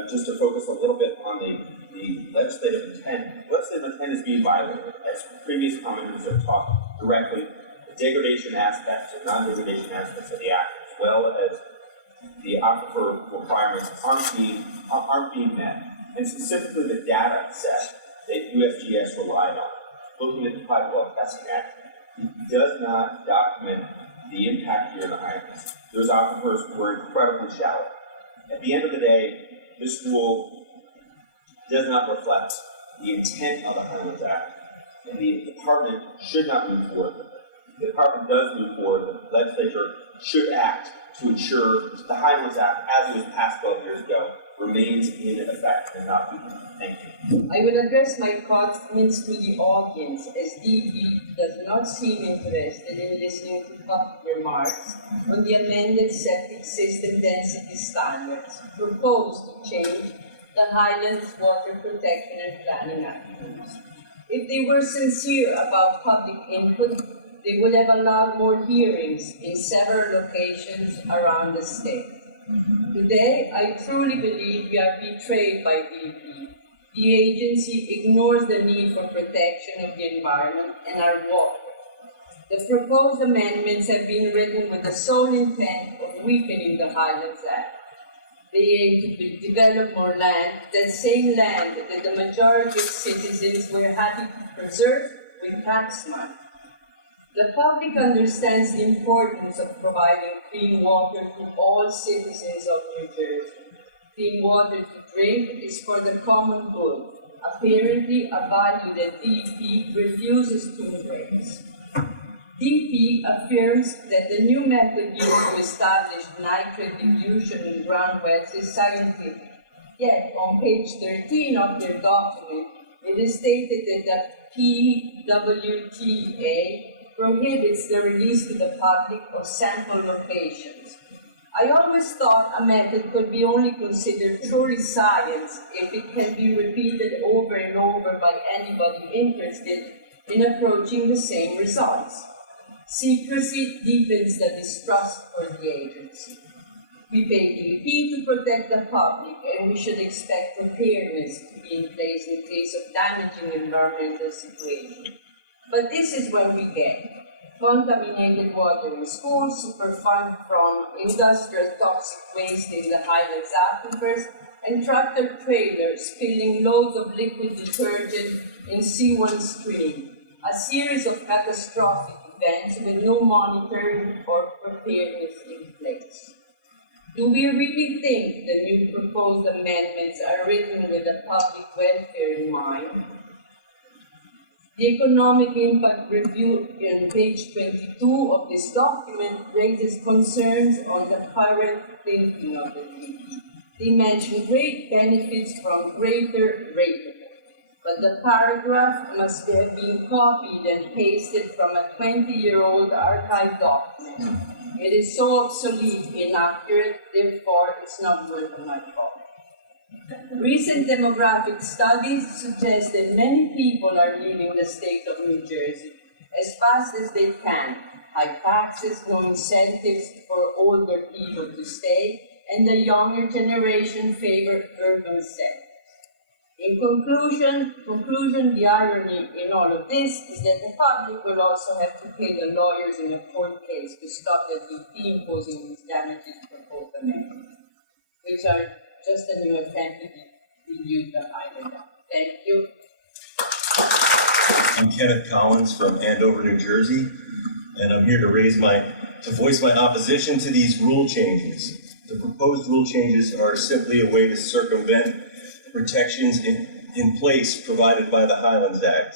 just to focus a little bit on the legislative intent is being violated, as previous commenters have talked directly. The degradation aspects or non-degradation aspects of the act, as well as the aquifer requirements aren't being met. And specifically the data set that USGS relied on, looking at the Private Well Testing Act, does not document the impact here in the Highlands. Those aquifers were incredibly shallow. At the end of the day, this rule does not reflect the intent of the Highlands Act, and the department should not move forward with it. The department does move forward, the legislature should act to ensure the Highlands Act, as it was passed 12 years ago, remains in effect and not weakened. Thank you. I will address my comments to the audience, as DP does not seem interested in listening to public remarks on the amended septic system density standards proposed to change the Highlands Water Protection and Planning Act. If they were sincere about public input, they would have allowed more hearings in several locations around the state. Today, I truly believe we are betrayed by DEP. The agency ignores the need for protection of the environment and our water. The proposed amendments have been written with the sole intent of weakening the Highlands Act. They aim to develop more land, that same land that the majority of citizens were happy to preserve with tax money. The public understands the importance of providing clean water to all citizens of New Jersey. Clean water to drink is for the common good, apparently a value that DEP refuses to embrace. DEP affirms that the new method used to establish nitrate diffusion in ground wells is scientific. Yet, on page 13 of their document, it is stated that the PWTA prohibits the release to the public of sample locations. I always thought a method could be only considered truly science if it can be repeated over and over by anybody interested in approaching the same results. Secrecy deepens the distrust for the agency. We pay DEP to protect the public, and we should expect preparedness to be in place in case of damaging environmental situation. But this is what we get. Contaminated water in schools, superfund from industrial toxic waste in the Highlands aquifers, and tractor trailers spilling loads of liquid detergent in C1 stream. A series of catastrophic events with no monitoring or preparedness in place. Do we really think the new proposed amendments are written with the public welfare in mind? The economic impact review on page 22 of this document raises concerns on the current thinking of the DEP. They mention great benefits from greater rateable. But the paragraph must have been copied and pasted from a 20-year-old archived document. It is so obsolete, inaccurate, therefore it's not worth my copy. Recent demographic studies suggest that many people are leaving the state of New Jersey as fast as they can. High taxes, no incentives for older people to stay, and the younger generation favor urban settings. In conclusion, the irony in all of this is that the public will also have to pay the lawyers in a court case to stop the DEP imposing these damages proposed amendments, which are just a new attempt to dilute the Highland Act. Thank you. I'm Kenneth Collins from Andover, New Jersey, and I'm here to voice my opposition to these rule changes. The proposed rule changes are simply a way to circumvent protections in place provided by the Highlands Act.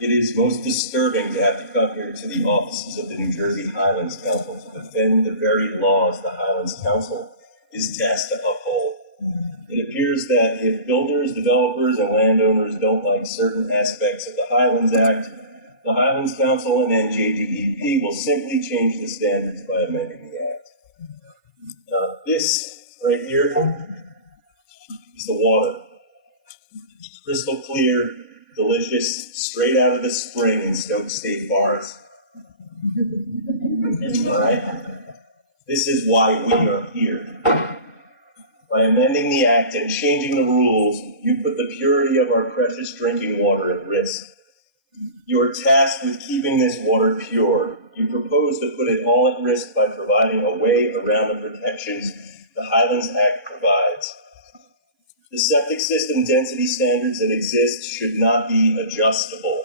It is most disturbing to have to come here to the offices of the New Jersey Highlands Council to defend the very laws the Highlands Council is tasked to uphold. It appears that if builders, developers, and landowners don't like certain aspects of the Highlands Act, the Highlands Council and NJDEP will simply change the standards by amending the Act. This right here is the water. Crystal clear, delicious, straight out of the spring in Stoke State Forest. All right? This is why we are here. By amending the Act and changing the rules, you put the purity of our precious drinking water at risk. You are tasked with keeping this water pure. You propose to put it all at risk by providing a way around the protections the Highlands Act provides. The septic system density standards that exist should not be adjustable.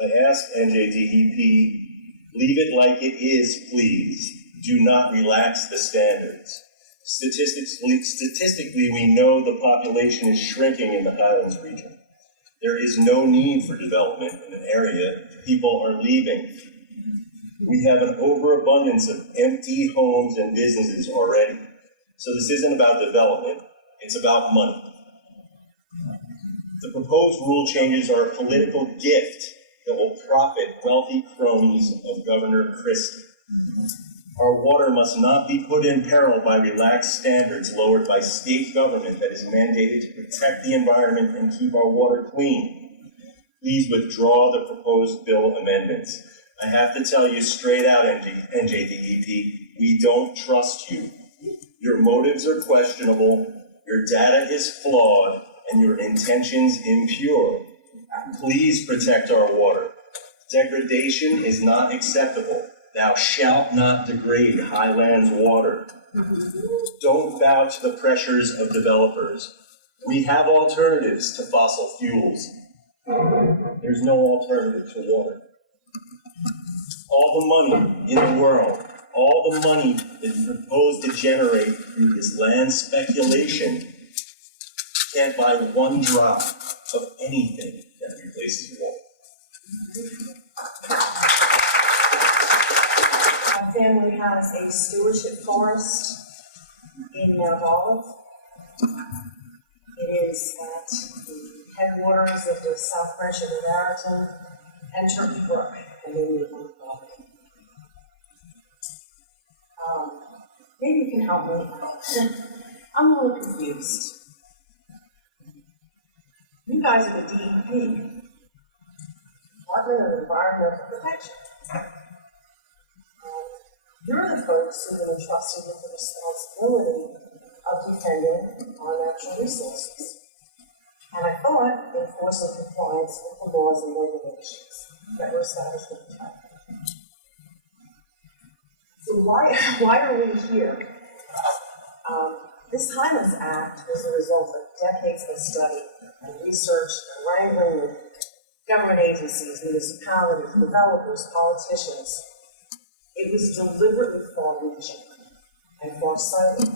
I ask NJDEP, leave it like it is, please. Do not relax the standards. Statistically, we know the population is shrinking in the Highlands region. There is no need for development in an area. People are leaving. We have an overabundance of empty homes and businesses already. So this isn't about development, it's about money. The proposed rule changes are a political gift that will profit wealthy cronies of Governor Christie. Our water must not be put in peril by relaxed standards lowered by state government that is mandated to protect the environment and keep our water clean. Please withdraw the proposed bill amendments. I have to tell you straight out, NJDEP, we don't trust you. Your motives are questionable, your data is flawed, and your intentions impure. Please protect our water. Degradation is not acceptable. Thou shalt not degrade Highlands water. Don't bow to the pressures of developers. We have alternatives to fossil fuels. There's no alternative to water. All the money in the world, all the money that you propose to generate through this land speculation can't buy one drop of anything that replaces water. My family has a stewardship forest in Mount Olive. It is at the headwaters of the South Branch of the Raritan and Turkey Brook, and they live on the property. Maybe you can help me. I'm a little confused. You guys are the DEP, Department of Environmental Protection. You're the folks who've been entrusted with the responsibility of defending our natural resources. And I thought enforcing compliance with the laws and regulations that were established at the time. So why are we here? This Highlands Act was the result of decades of study and research and wrangling with government agencies, municipalities, developers, politicians. It was deliberately far-reaching and far-sighted.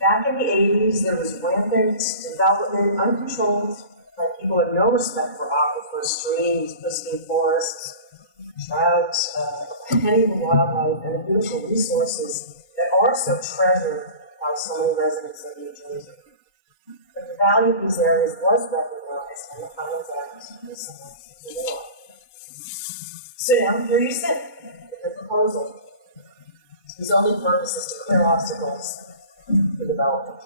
Back in the 80s, there was rampant development, uncontrolled, by people with no respect for aquifers, streams, pristine forests, trout, any of the wildlife, and the beautiful resources that are so treasured by so many residents of New Jersey. But the value of these areas was recognized, and the Highlands Act was somewhat ignored. So now, here you sit, with the proposal, whose only purpose is to clear obstacles for development.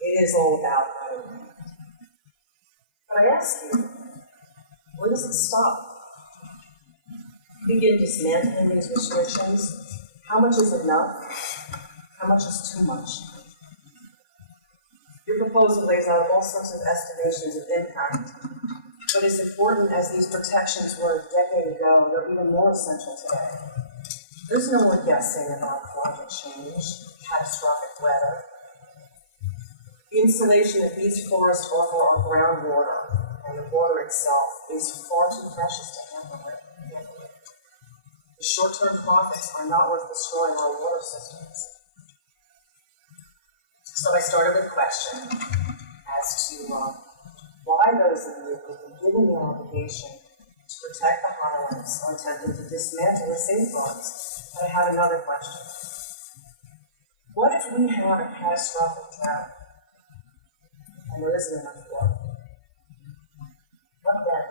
It is all about money. But I ask you, where does it stop? You begin dismantling these restrictions. How much is enough? How much is too much? Your proposal lays out all sorts of estimations of impact, but as important as these protections were a decade ago, they're even more essential today. There's no more guessing about climate change, catastrophic weather. The insulation that these forests offer our groundwater and the water itself is far too precious to handle it. The short-term profits are not worth destroying our water systems. So I started with a question as to why those of you who have been given the obligation to protect the highlands are attempting to dismantle the safeguards. But I have another question. What if we had a catastrophic drought and there isn't enough water? What then?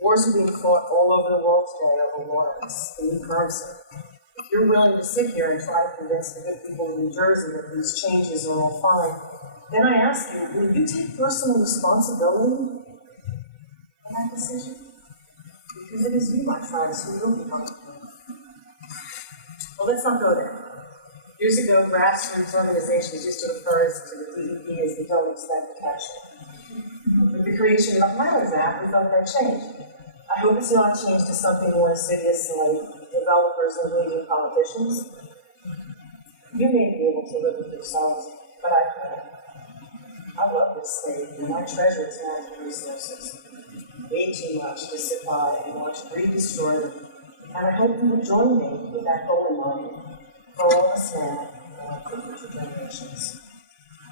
Wars are being fought all over the world today over water. It's the new currency. If you're willing to sit here and try to convince the good people of New Jersey that these changes are all fine, then I ask you, will you take personal responsibility for that decision? Because it is you, my friends, who will be coming. Well, let's not go there. Years ago, grassroots organizations used to refer to the DEP as the Don't Expect Protection. With the creation of the Highlands Act, we thought that changed. I hope it's not changed to something more insidious like developers and leading politicians. You may be able to live with yourselves, but I can't. I love this state, and I treasure its natural resources. Way too much to sit by and watch greed destroy them. And I hope you will join me with that goal in mind for all of us now and for future generations.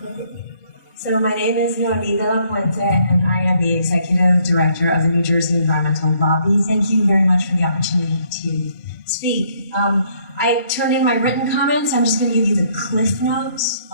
Thank you. So my name is Noemi de la Puente, and I am the Executive Director of the New Jersey Environmental Lobby. Thank you very much for the opportunity to speak. I turned in my written comments. I'm just going to give you the cliff notes.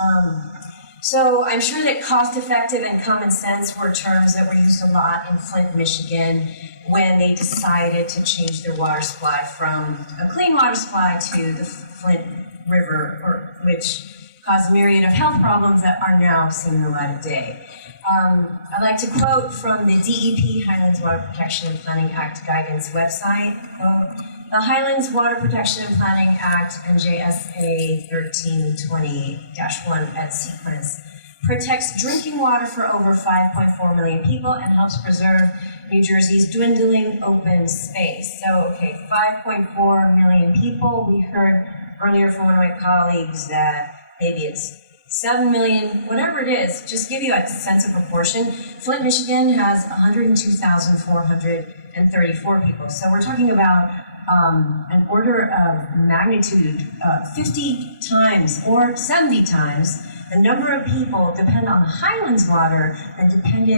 So I'm sure that cost-effective and common sense were terms that were used a lot in Flint, Michigan, when they decided to change their water supply from a clean water supply to the Flint River, which caused a myriad of health problems that are now seeing the light of day. I'd like to quote from the DEP Highlands Water Protection and Planning Act guidance website. Quote, the Highlands Water Protection and Planning Act, NJSA 1320-1 at sequence, protects drinking water for over 5.4 million people and helps preserve New Jersey's dwindling open space. So, okay, 5.4 million people. We heard earlier from one of my colleagues that maybe it's 7 million, whatever it is, just give you a sense of proportion. Flint, Michigan has 102,434 people. So we're talking about an order of magnitude 50 times or 70 times the number of people depend on Highlands water and depend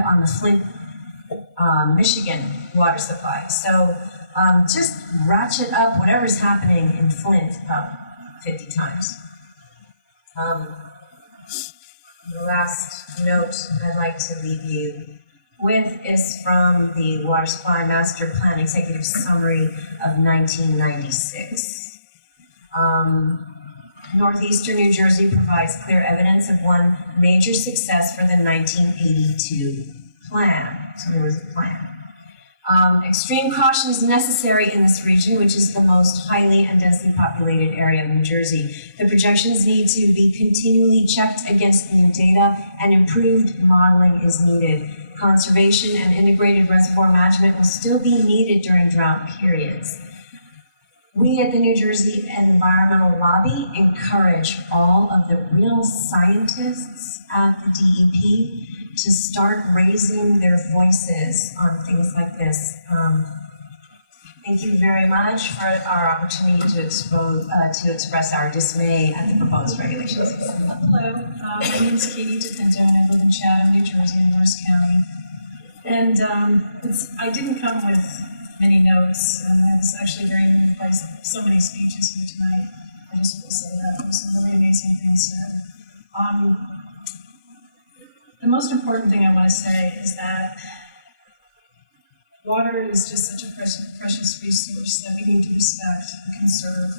on the Flint, Michigan water supply. So just ratchet up whatever's happening in Flint up 50 times. The last note I'd like to leave you with is from the Water Supply Master Plan Executive Summary of 1996. Northeastern New Jersey provides clear evidence of one major success for the 1982 plan. So there was a plan. Extreme caution is necessary in this region, which is the most highly and densely populated area of New Jersey. The projections need to be continually checked against new data, and improved modeling is needed. Conservation and integrated reservoir management will still be needed during drought periods. We at the New Jersey Environmental Lobby encourage all of the real scientists at the DEP to start raising their voices on things like this. Thank you very much for our opportunity to express our dismay at the proposed regulations. Hello, my name is Katie DePinto, and I live in Chatham, New Jersey, in Morris County. And I didn't come with many notes, and I was actually very moved by so many speeches here tonight. I just want to say that there were some really amazing things said. The most important thing I want to say is that water is just such a precious resource that we need to respect and conserve,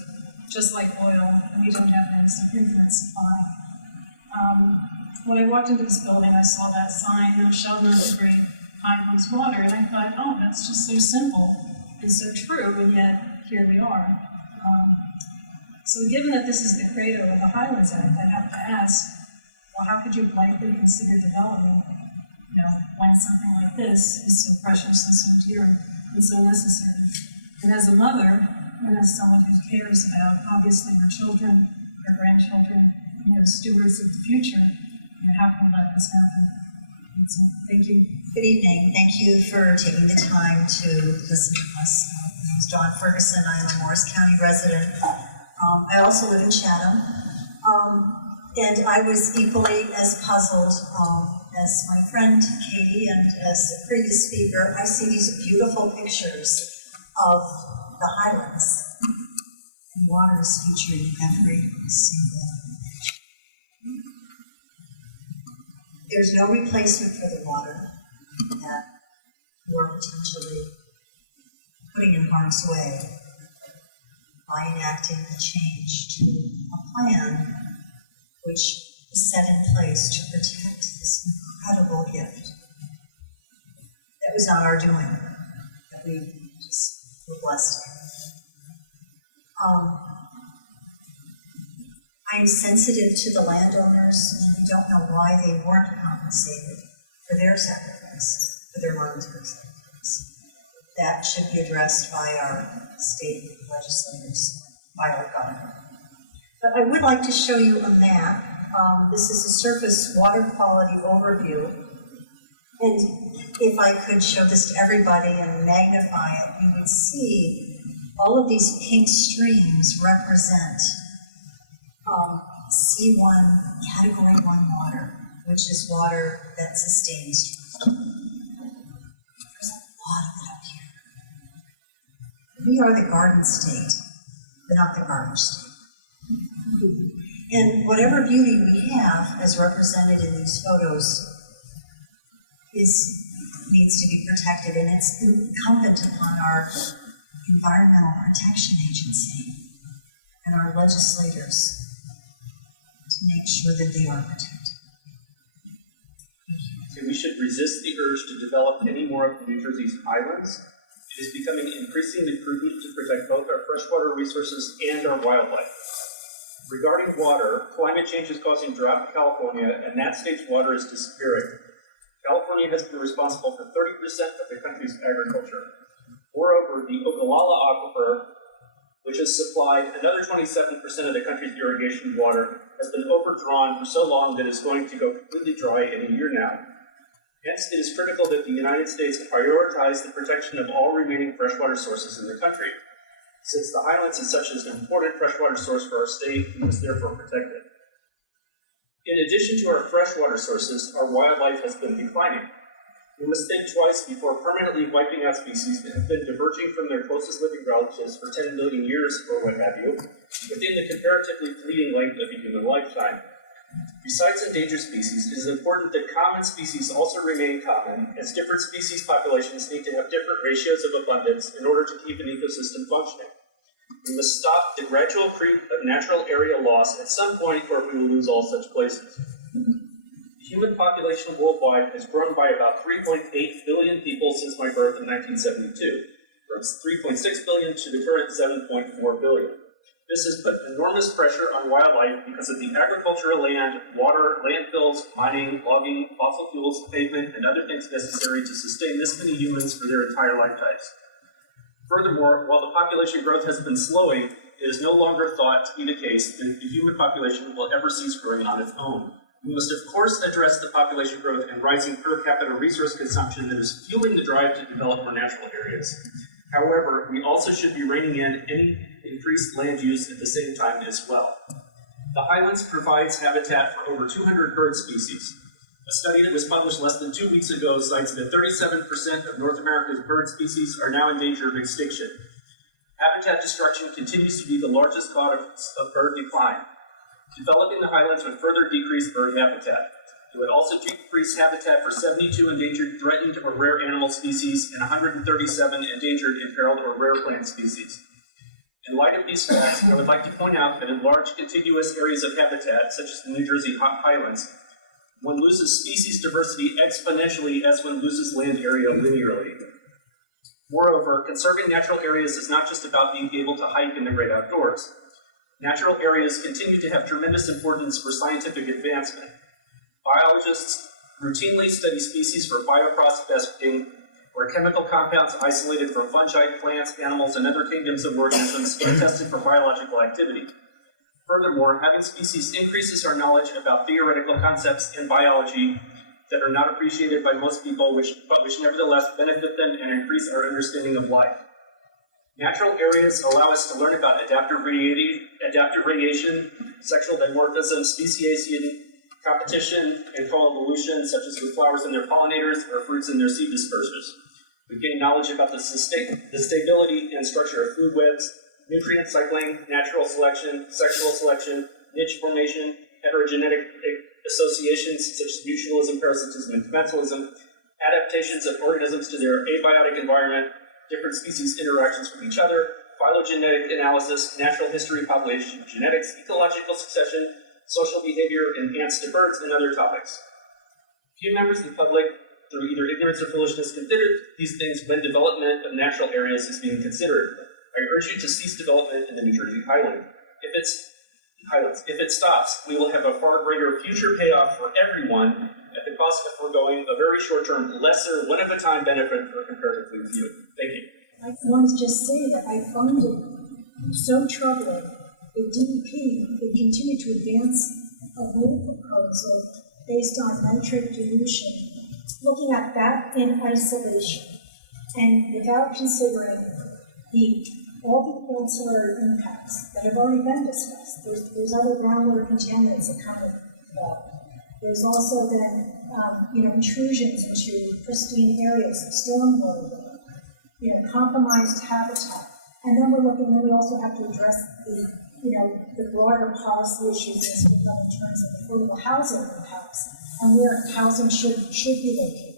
just like oil, and we don't have an infinite supply. When I walked into this building, I saw that sign, "No shall not degrade Highlands water," and I thought, oh, that's just so simple and so true, and yet here we are. So given that this is the credo of the Highlands Act, I have to ask, well, how could you blankly consider development, when something like this is so precious and so dear and so necessary? And as a mother, and as someone who cares about, obviously, her children, her grandchildren, stewards of the future, how can we let this happen? So, thank you. Good evening. Thank you for taking the time to listen to us. My name is Dawn Ferguson. I am a Morris County resident. I also live in Chatham. And I was equally as puzzled as my friend Katie and as the previous speaker. I see these beautiful pictures of the Highlands. And water is featured in every single picture. There's no replacement for the water that we're potentially putting in harm's way by enacting a change to a plan which is set in place to protect this incredible gift. That was not our doing, that we just were blessed. I am sensitive to the landowners, and we don't know why they weren't compensated for their sacrifice, for their voluntary sacrifice. That should be addressed by our state legislators, by our government. But I would like to show you a map. This is a surface water quality overview. And if I could show this to everybody and magnify it, you would see all of these pink streams represent C1, Category 1 water, which is water that sustains drought. There's a lot of it up here. We are the garden state, but not the garbage state. And whatever beauty we have, as represented in these photos, needs to be protected, and it's incumbent upon our Environmental Protection Agency and our legislators to make sure that they are protected. we should resist the urge to develop any more of New Jersey's highlands. It is becoming increasingly prudent to protect both our freshwater resources and our wildlife. Regarding water, climate change is causing drought in California, and that state's water is disappearing. California has been responsible for 30% of the country's agriculture. Moreover, the Ogallala Aquifer, which has supplied another 27% of the country's irrigation water, has been overdrawn for so long that it's going to go completely dry in a year now. Hence, it is critical that the United States prioritize the protection of all remaining freshwater sources in the country. Since the Highlands is such an important freshwater source for our state, we must therefore protect it. In addition to our freshwater sources, our wildlife has been declining. We must think twice before permanently wiping out species that have been diverging from their closest living relatives for 10 million years, or what have you, within the comparatively fleeting length of a human lifetime. Besides endangered species, it is important that common species also remain common, as different species populations need to have different ratios of abundance in order to keep an ecosystem functioning. We must stop the gradual creep of natural area loss at some point, or we will lose all such places. The human population worldwide has grown by about 3.8 billion people since my birth in 1972, from 3.6 billion to the current 7.4 billion. This has put enormous pressure on wildlife because of the agricultural land, water, landfills, mining, logging, fossil fuels, pavement, and other things necessary to sustain this many humans for their entire lifetimes. Furthermore, while the population growth has been slowing, it is no longer thought to be the case that the human population will ever cease growing on its own. We must, of course, address the population growth and rising per capita resource consumption that is fueling the drive to develop more natural areas. However, we also should be reining in any increased land use at the same time as well. The Highlands provides habitat for over 200 bird species. A study that was published less than 2 weeks ago cites that 37% of North America's bird species are now in danger of extinction. Habitat destruction continues to be the largest cause of bird decline. Developing the Highlands would further decrease bird habitat. It would also decrease habitat for 72 endangered, threatened, or rare animal species and 137 endangered, imperiled, or rare plant species. In light of these facts, I would like to point out that in large contiguous areas of habitat, such as the New Jersey Highlands, one loses species diversity exponentially as one loses land area linearly. Moreover, conserving natural areas is not just about being able to hike in the great outdoors. Natural areas continue to have tremendous importance for scientific advancement. Biologists routinely study species for bioprospecting, where chemical compounds isolated from fungi, plants, animals, and other kingdoms of organisms are tested for biological activity. Furthermore, having species increases our knowledge about theoretical concepts in biology that are not appreciated by most people, but which nevertheless benefit them and increase our understanding of life. Natural areas allow us to learn about adaptive radiation, sexual dimorphism, speciation, competition, and coevolution, such as with flowers and their pollinators or fruits and their seed dispersers. We gain knowledge about the stability and structure of food webs, nutrient cycling, natural selection, sexual selection, niche formation, heterogenetic associations such as mutualism, parasitism, and commensalism, adaptations of organisms to their abiotic environment, different species interactions with each other, phylogenetic analysis, natural history, population genetics, ecological succession, social behavior in ants to birds, and other topics. Few members of the public, through either ignorance or foolishness, consider these things when development of natural areas is being considered. I urge you to cease development in the New Jersey Highlands. If it stops, we will have a far greater future payoff for everyone at the cost of foregoing a very short-term, lesser, one-of-a-time benefit for comparatively few. Thank you. I want to just say that I find it so troubling that DEP would continue to advance a rule proposal based on nitrate dilution, looking at that in isolation, and without considering all the ancillary impacts that have already been discussed. There's other groundwater contaminants that come with that. There's also then intrusions into pristine areas, stormwater, compromised habitat. And then we also have to address the broader policy issues in terms of affordable housing impacts and where housing should be located.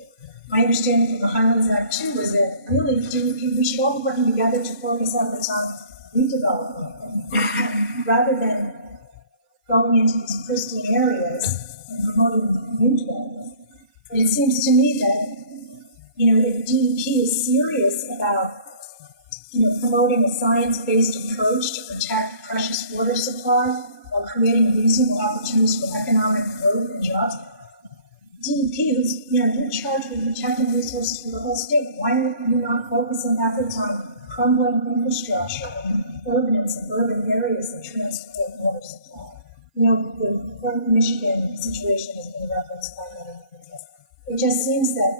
My understanding from the Highlands Act too was that really DEP, we should all be working together to focus efforts on redevelopment rather than going into these pristine areas and promoting new development. But it seems to me that, if DEP is serious about, promoting a science-based approach to protect precious water supply while creating reasonable opportunities for economic growth and jobs, DEP, who's, you're charged with protecting resources for the whole state. Why are you not focusing efforts on crumbling infrastructure in urban and suburban areas that transport water supply? The Flint, Michigan situation has been referenced by many people. It just seems that,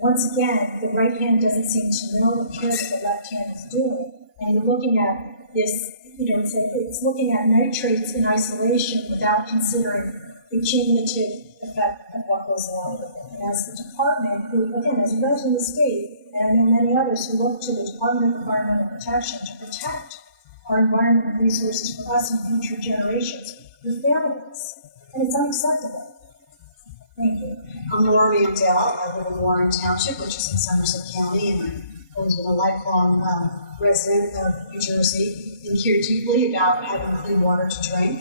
once again, the right hand doesn't seem to know or care what the left hand is doing, and you're looking at this, it's looking at nitrates in isolation without considering the cumulative effect of what goes along with it. And as the department, who, again, as a resident of the state, and I know many others who look to the Department of Environmental Protection to protect our environment and resources for us and future generations, your families, and it's unacceptable. Thank you. I'm Laura Mandel. I live in Warren Township, which is in Somerset County, and I've always been a lifelong resident of New Jersey and care deeply about having clean water to drink.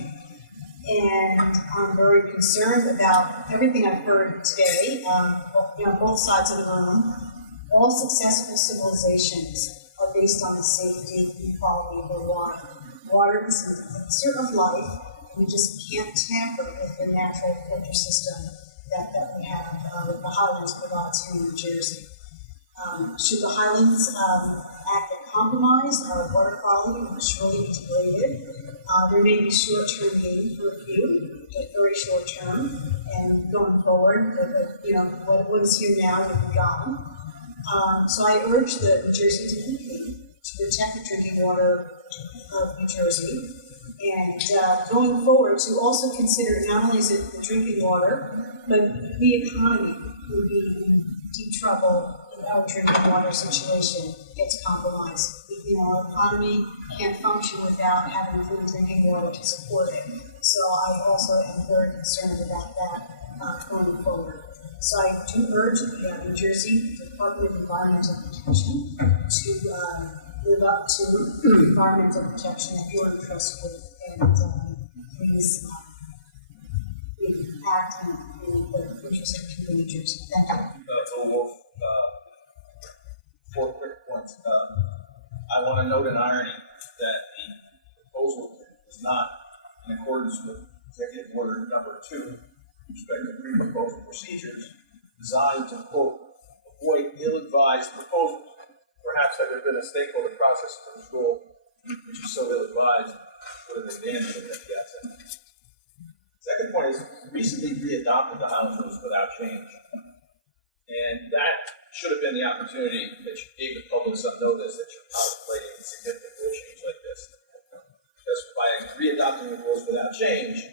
And I'm very concerned about everything I've heard today, both sides of the room. All successful civilizations are based on the safety and quality of their water. Water is an elixir of life, and we just can't tamper with the natural filter system that we have, that the Highlands provides here in New Jersey. Should the Highlands Act get compromised, our water quality will surely be degraded. There may be short-term gain for a few, but very short-term, and going forward, what is here now will be gone. So I urge the New Jersey DEP to protect the drinking water of New Jersey, and going forward to also consider not only is it the drinking water, but the economy would be in deep trouble if our drinking water situation gets compromised. Our economy can't function without having clean drinking water to support it. So I also am very concerned about that going forward. So I do urge the New Jersey Department of Environmental Protection to live up to environmental protection that you're entrusted with, and please act in the interest of people in New Jersey. Thank you. Bill Wolf, 4 quick points. I want to note an irony that the proposal is not in accordance with Executive Order Number 2, with respect to pre-proposal procedures designed to, quote, avoid ill-advised proposals. Perhaps had there been a stakeholder process to this rule, which is so ill-advised, would have been abandoned at the outset. Second point is, recently re-adopted the Highlands rules without change. And that should have been the opportunity that you gave the public some notice that you're contemplating a significant rule change like this. Because by re-adopting the rules without change,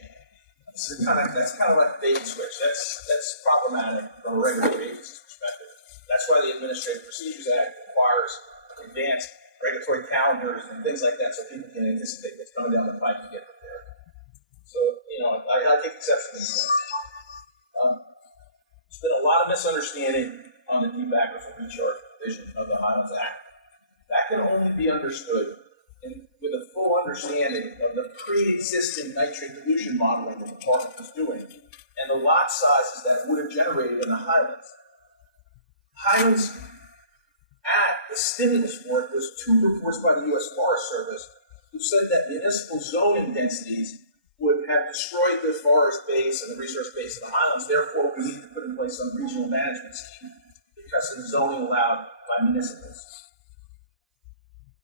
that's kind of like a bait and switch. That's problematic from a regulatory agency's perspective. That's why the Administrative Procedures Act requires advanced regulatory calendars and things like that so people can anticipate what's coming down the pipe to get prepared. So, I take exception to these things. There's been a lot of misunderstanding on the deep aquifer recharge provision of the Highlands Act. That can only be understood with a full understanding of the pre-existing nitrate dilution modeling the department was doing and the lot sizes that it would have generated in the Highlands. Highlands Act, the stimulus for it was 2 reports by the U.S. Forest Service who said that municipal zoning densities would have destroyed the forest base and the resource base of the Highlands. Therefore, we need to put in place some regional management scheme because of the zoning allowed by municipals.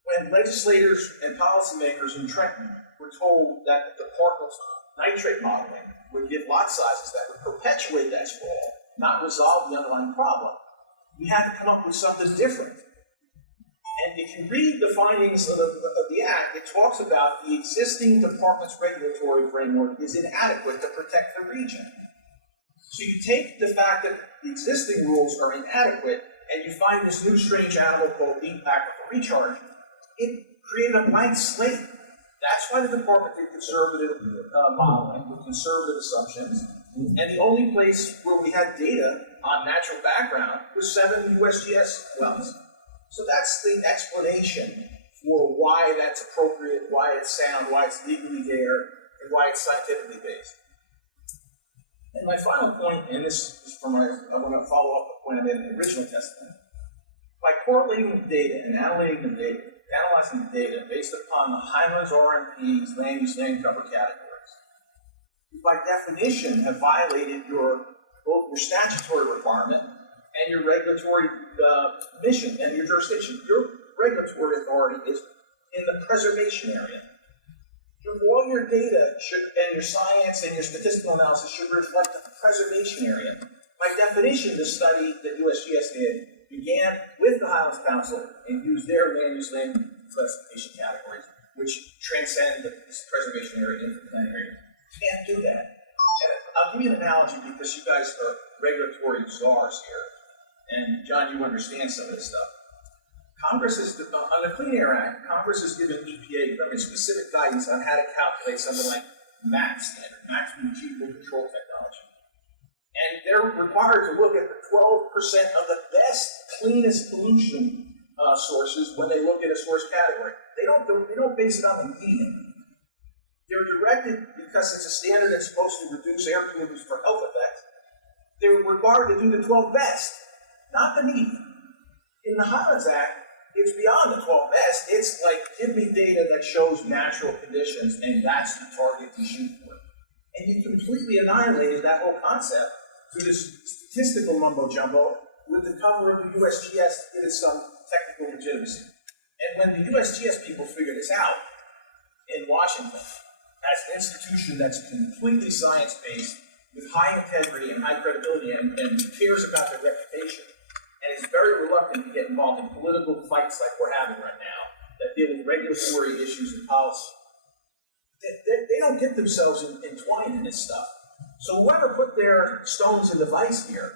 When legislators and policymakers in Trenton were told that the department's nitrate modeling would give lot sizes that would perpetuate that sprawl, not resolve the underlying problem, we had to come up with something different. And if you read the findings of the Act, it talks about the existing department's regulatory framework is inadequate to protect the region. So you take the fact that the existing rules are inadequate, and you find this new strange animal called deep aquifer recharge, it created a blank slate. That's why the department did conservative modeling with conservative assumptions. And the only place where we had data on natural background was 7 USGS wells. So that's the explanation for why that's appropriate, why it's sound, why it's legally there, and why it's scientifically based. And my final point, and this is from I want to follow up the point I made in the original testimony. By correlating the data and analyzing the data based upon the Highlands RMP's land use land cover categories, you by definition have violated both your statutory requirement and your regulatory mission and your jurisdiction. Your regulatory authority is in the preservation area. All your data and your science and your statistical analysis should reflect the preservation area. By definition, the study that USGS did began with the Highlands Council and used their land use land classification categories, which transcend the preservation area into the plan area. You can't do that. And I'll give you an analogy because you guys are regulatory czars here. And John, you understand some of this stuff. Congress has, on the Clean Air Act, Congress has given EPA specific guidance on how to calculate something like MAC standard, maximum achievable control technology. And they're required to look at the 12% of the best, cleanest pollution sources when they look at a source category. They don't base it on the median. They're directed, because it's a standard that's supposed to reduce air pollutants for health effects, they're required to do the 12 best, not the median. In the Highlands Act, it's beyond the 12 best. It's like, give me data that shows natural conditions, and that's the target to shoot for. And you completely annihilated that whole concept through this statistical mumbo-jumbo with the cover of the USGS to give it some technical legitimacy. And when the USGS people figure this out in Washington, as an institution that's completely science-based, with high integrity and high credibility, and cares about their reputation, and is very reluctant to get involved in political fights like we're having right now that deal with regulatory issues and policy. They don't get themselves entwined in this stuff. So whoever put their stones in the vice here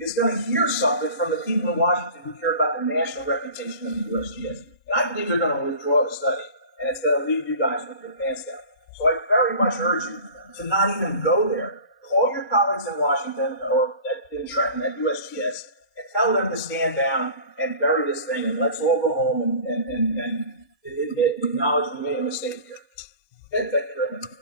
is going to hear something from the people in Washington who care about the national reputation of the USGS. And I believe they're going to withdraw the study, and it's going to leave you guys with your pants down. So I very much urge you to not even go there. Call your colleagues in Washington or in Trenton at USGS and tell them to stand down and bury this thing, and let's all go home and admit and acknowledge we made a mistake here. Okay, thank you very much.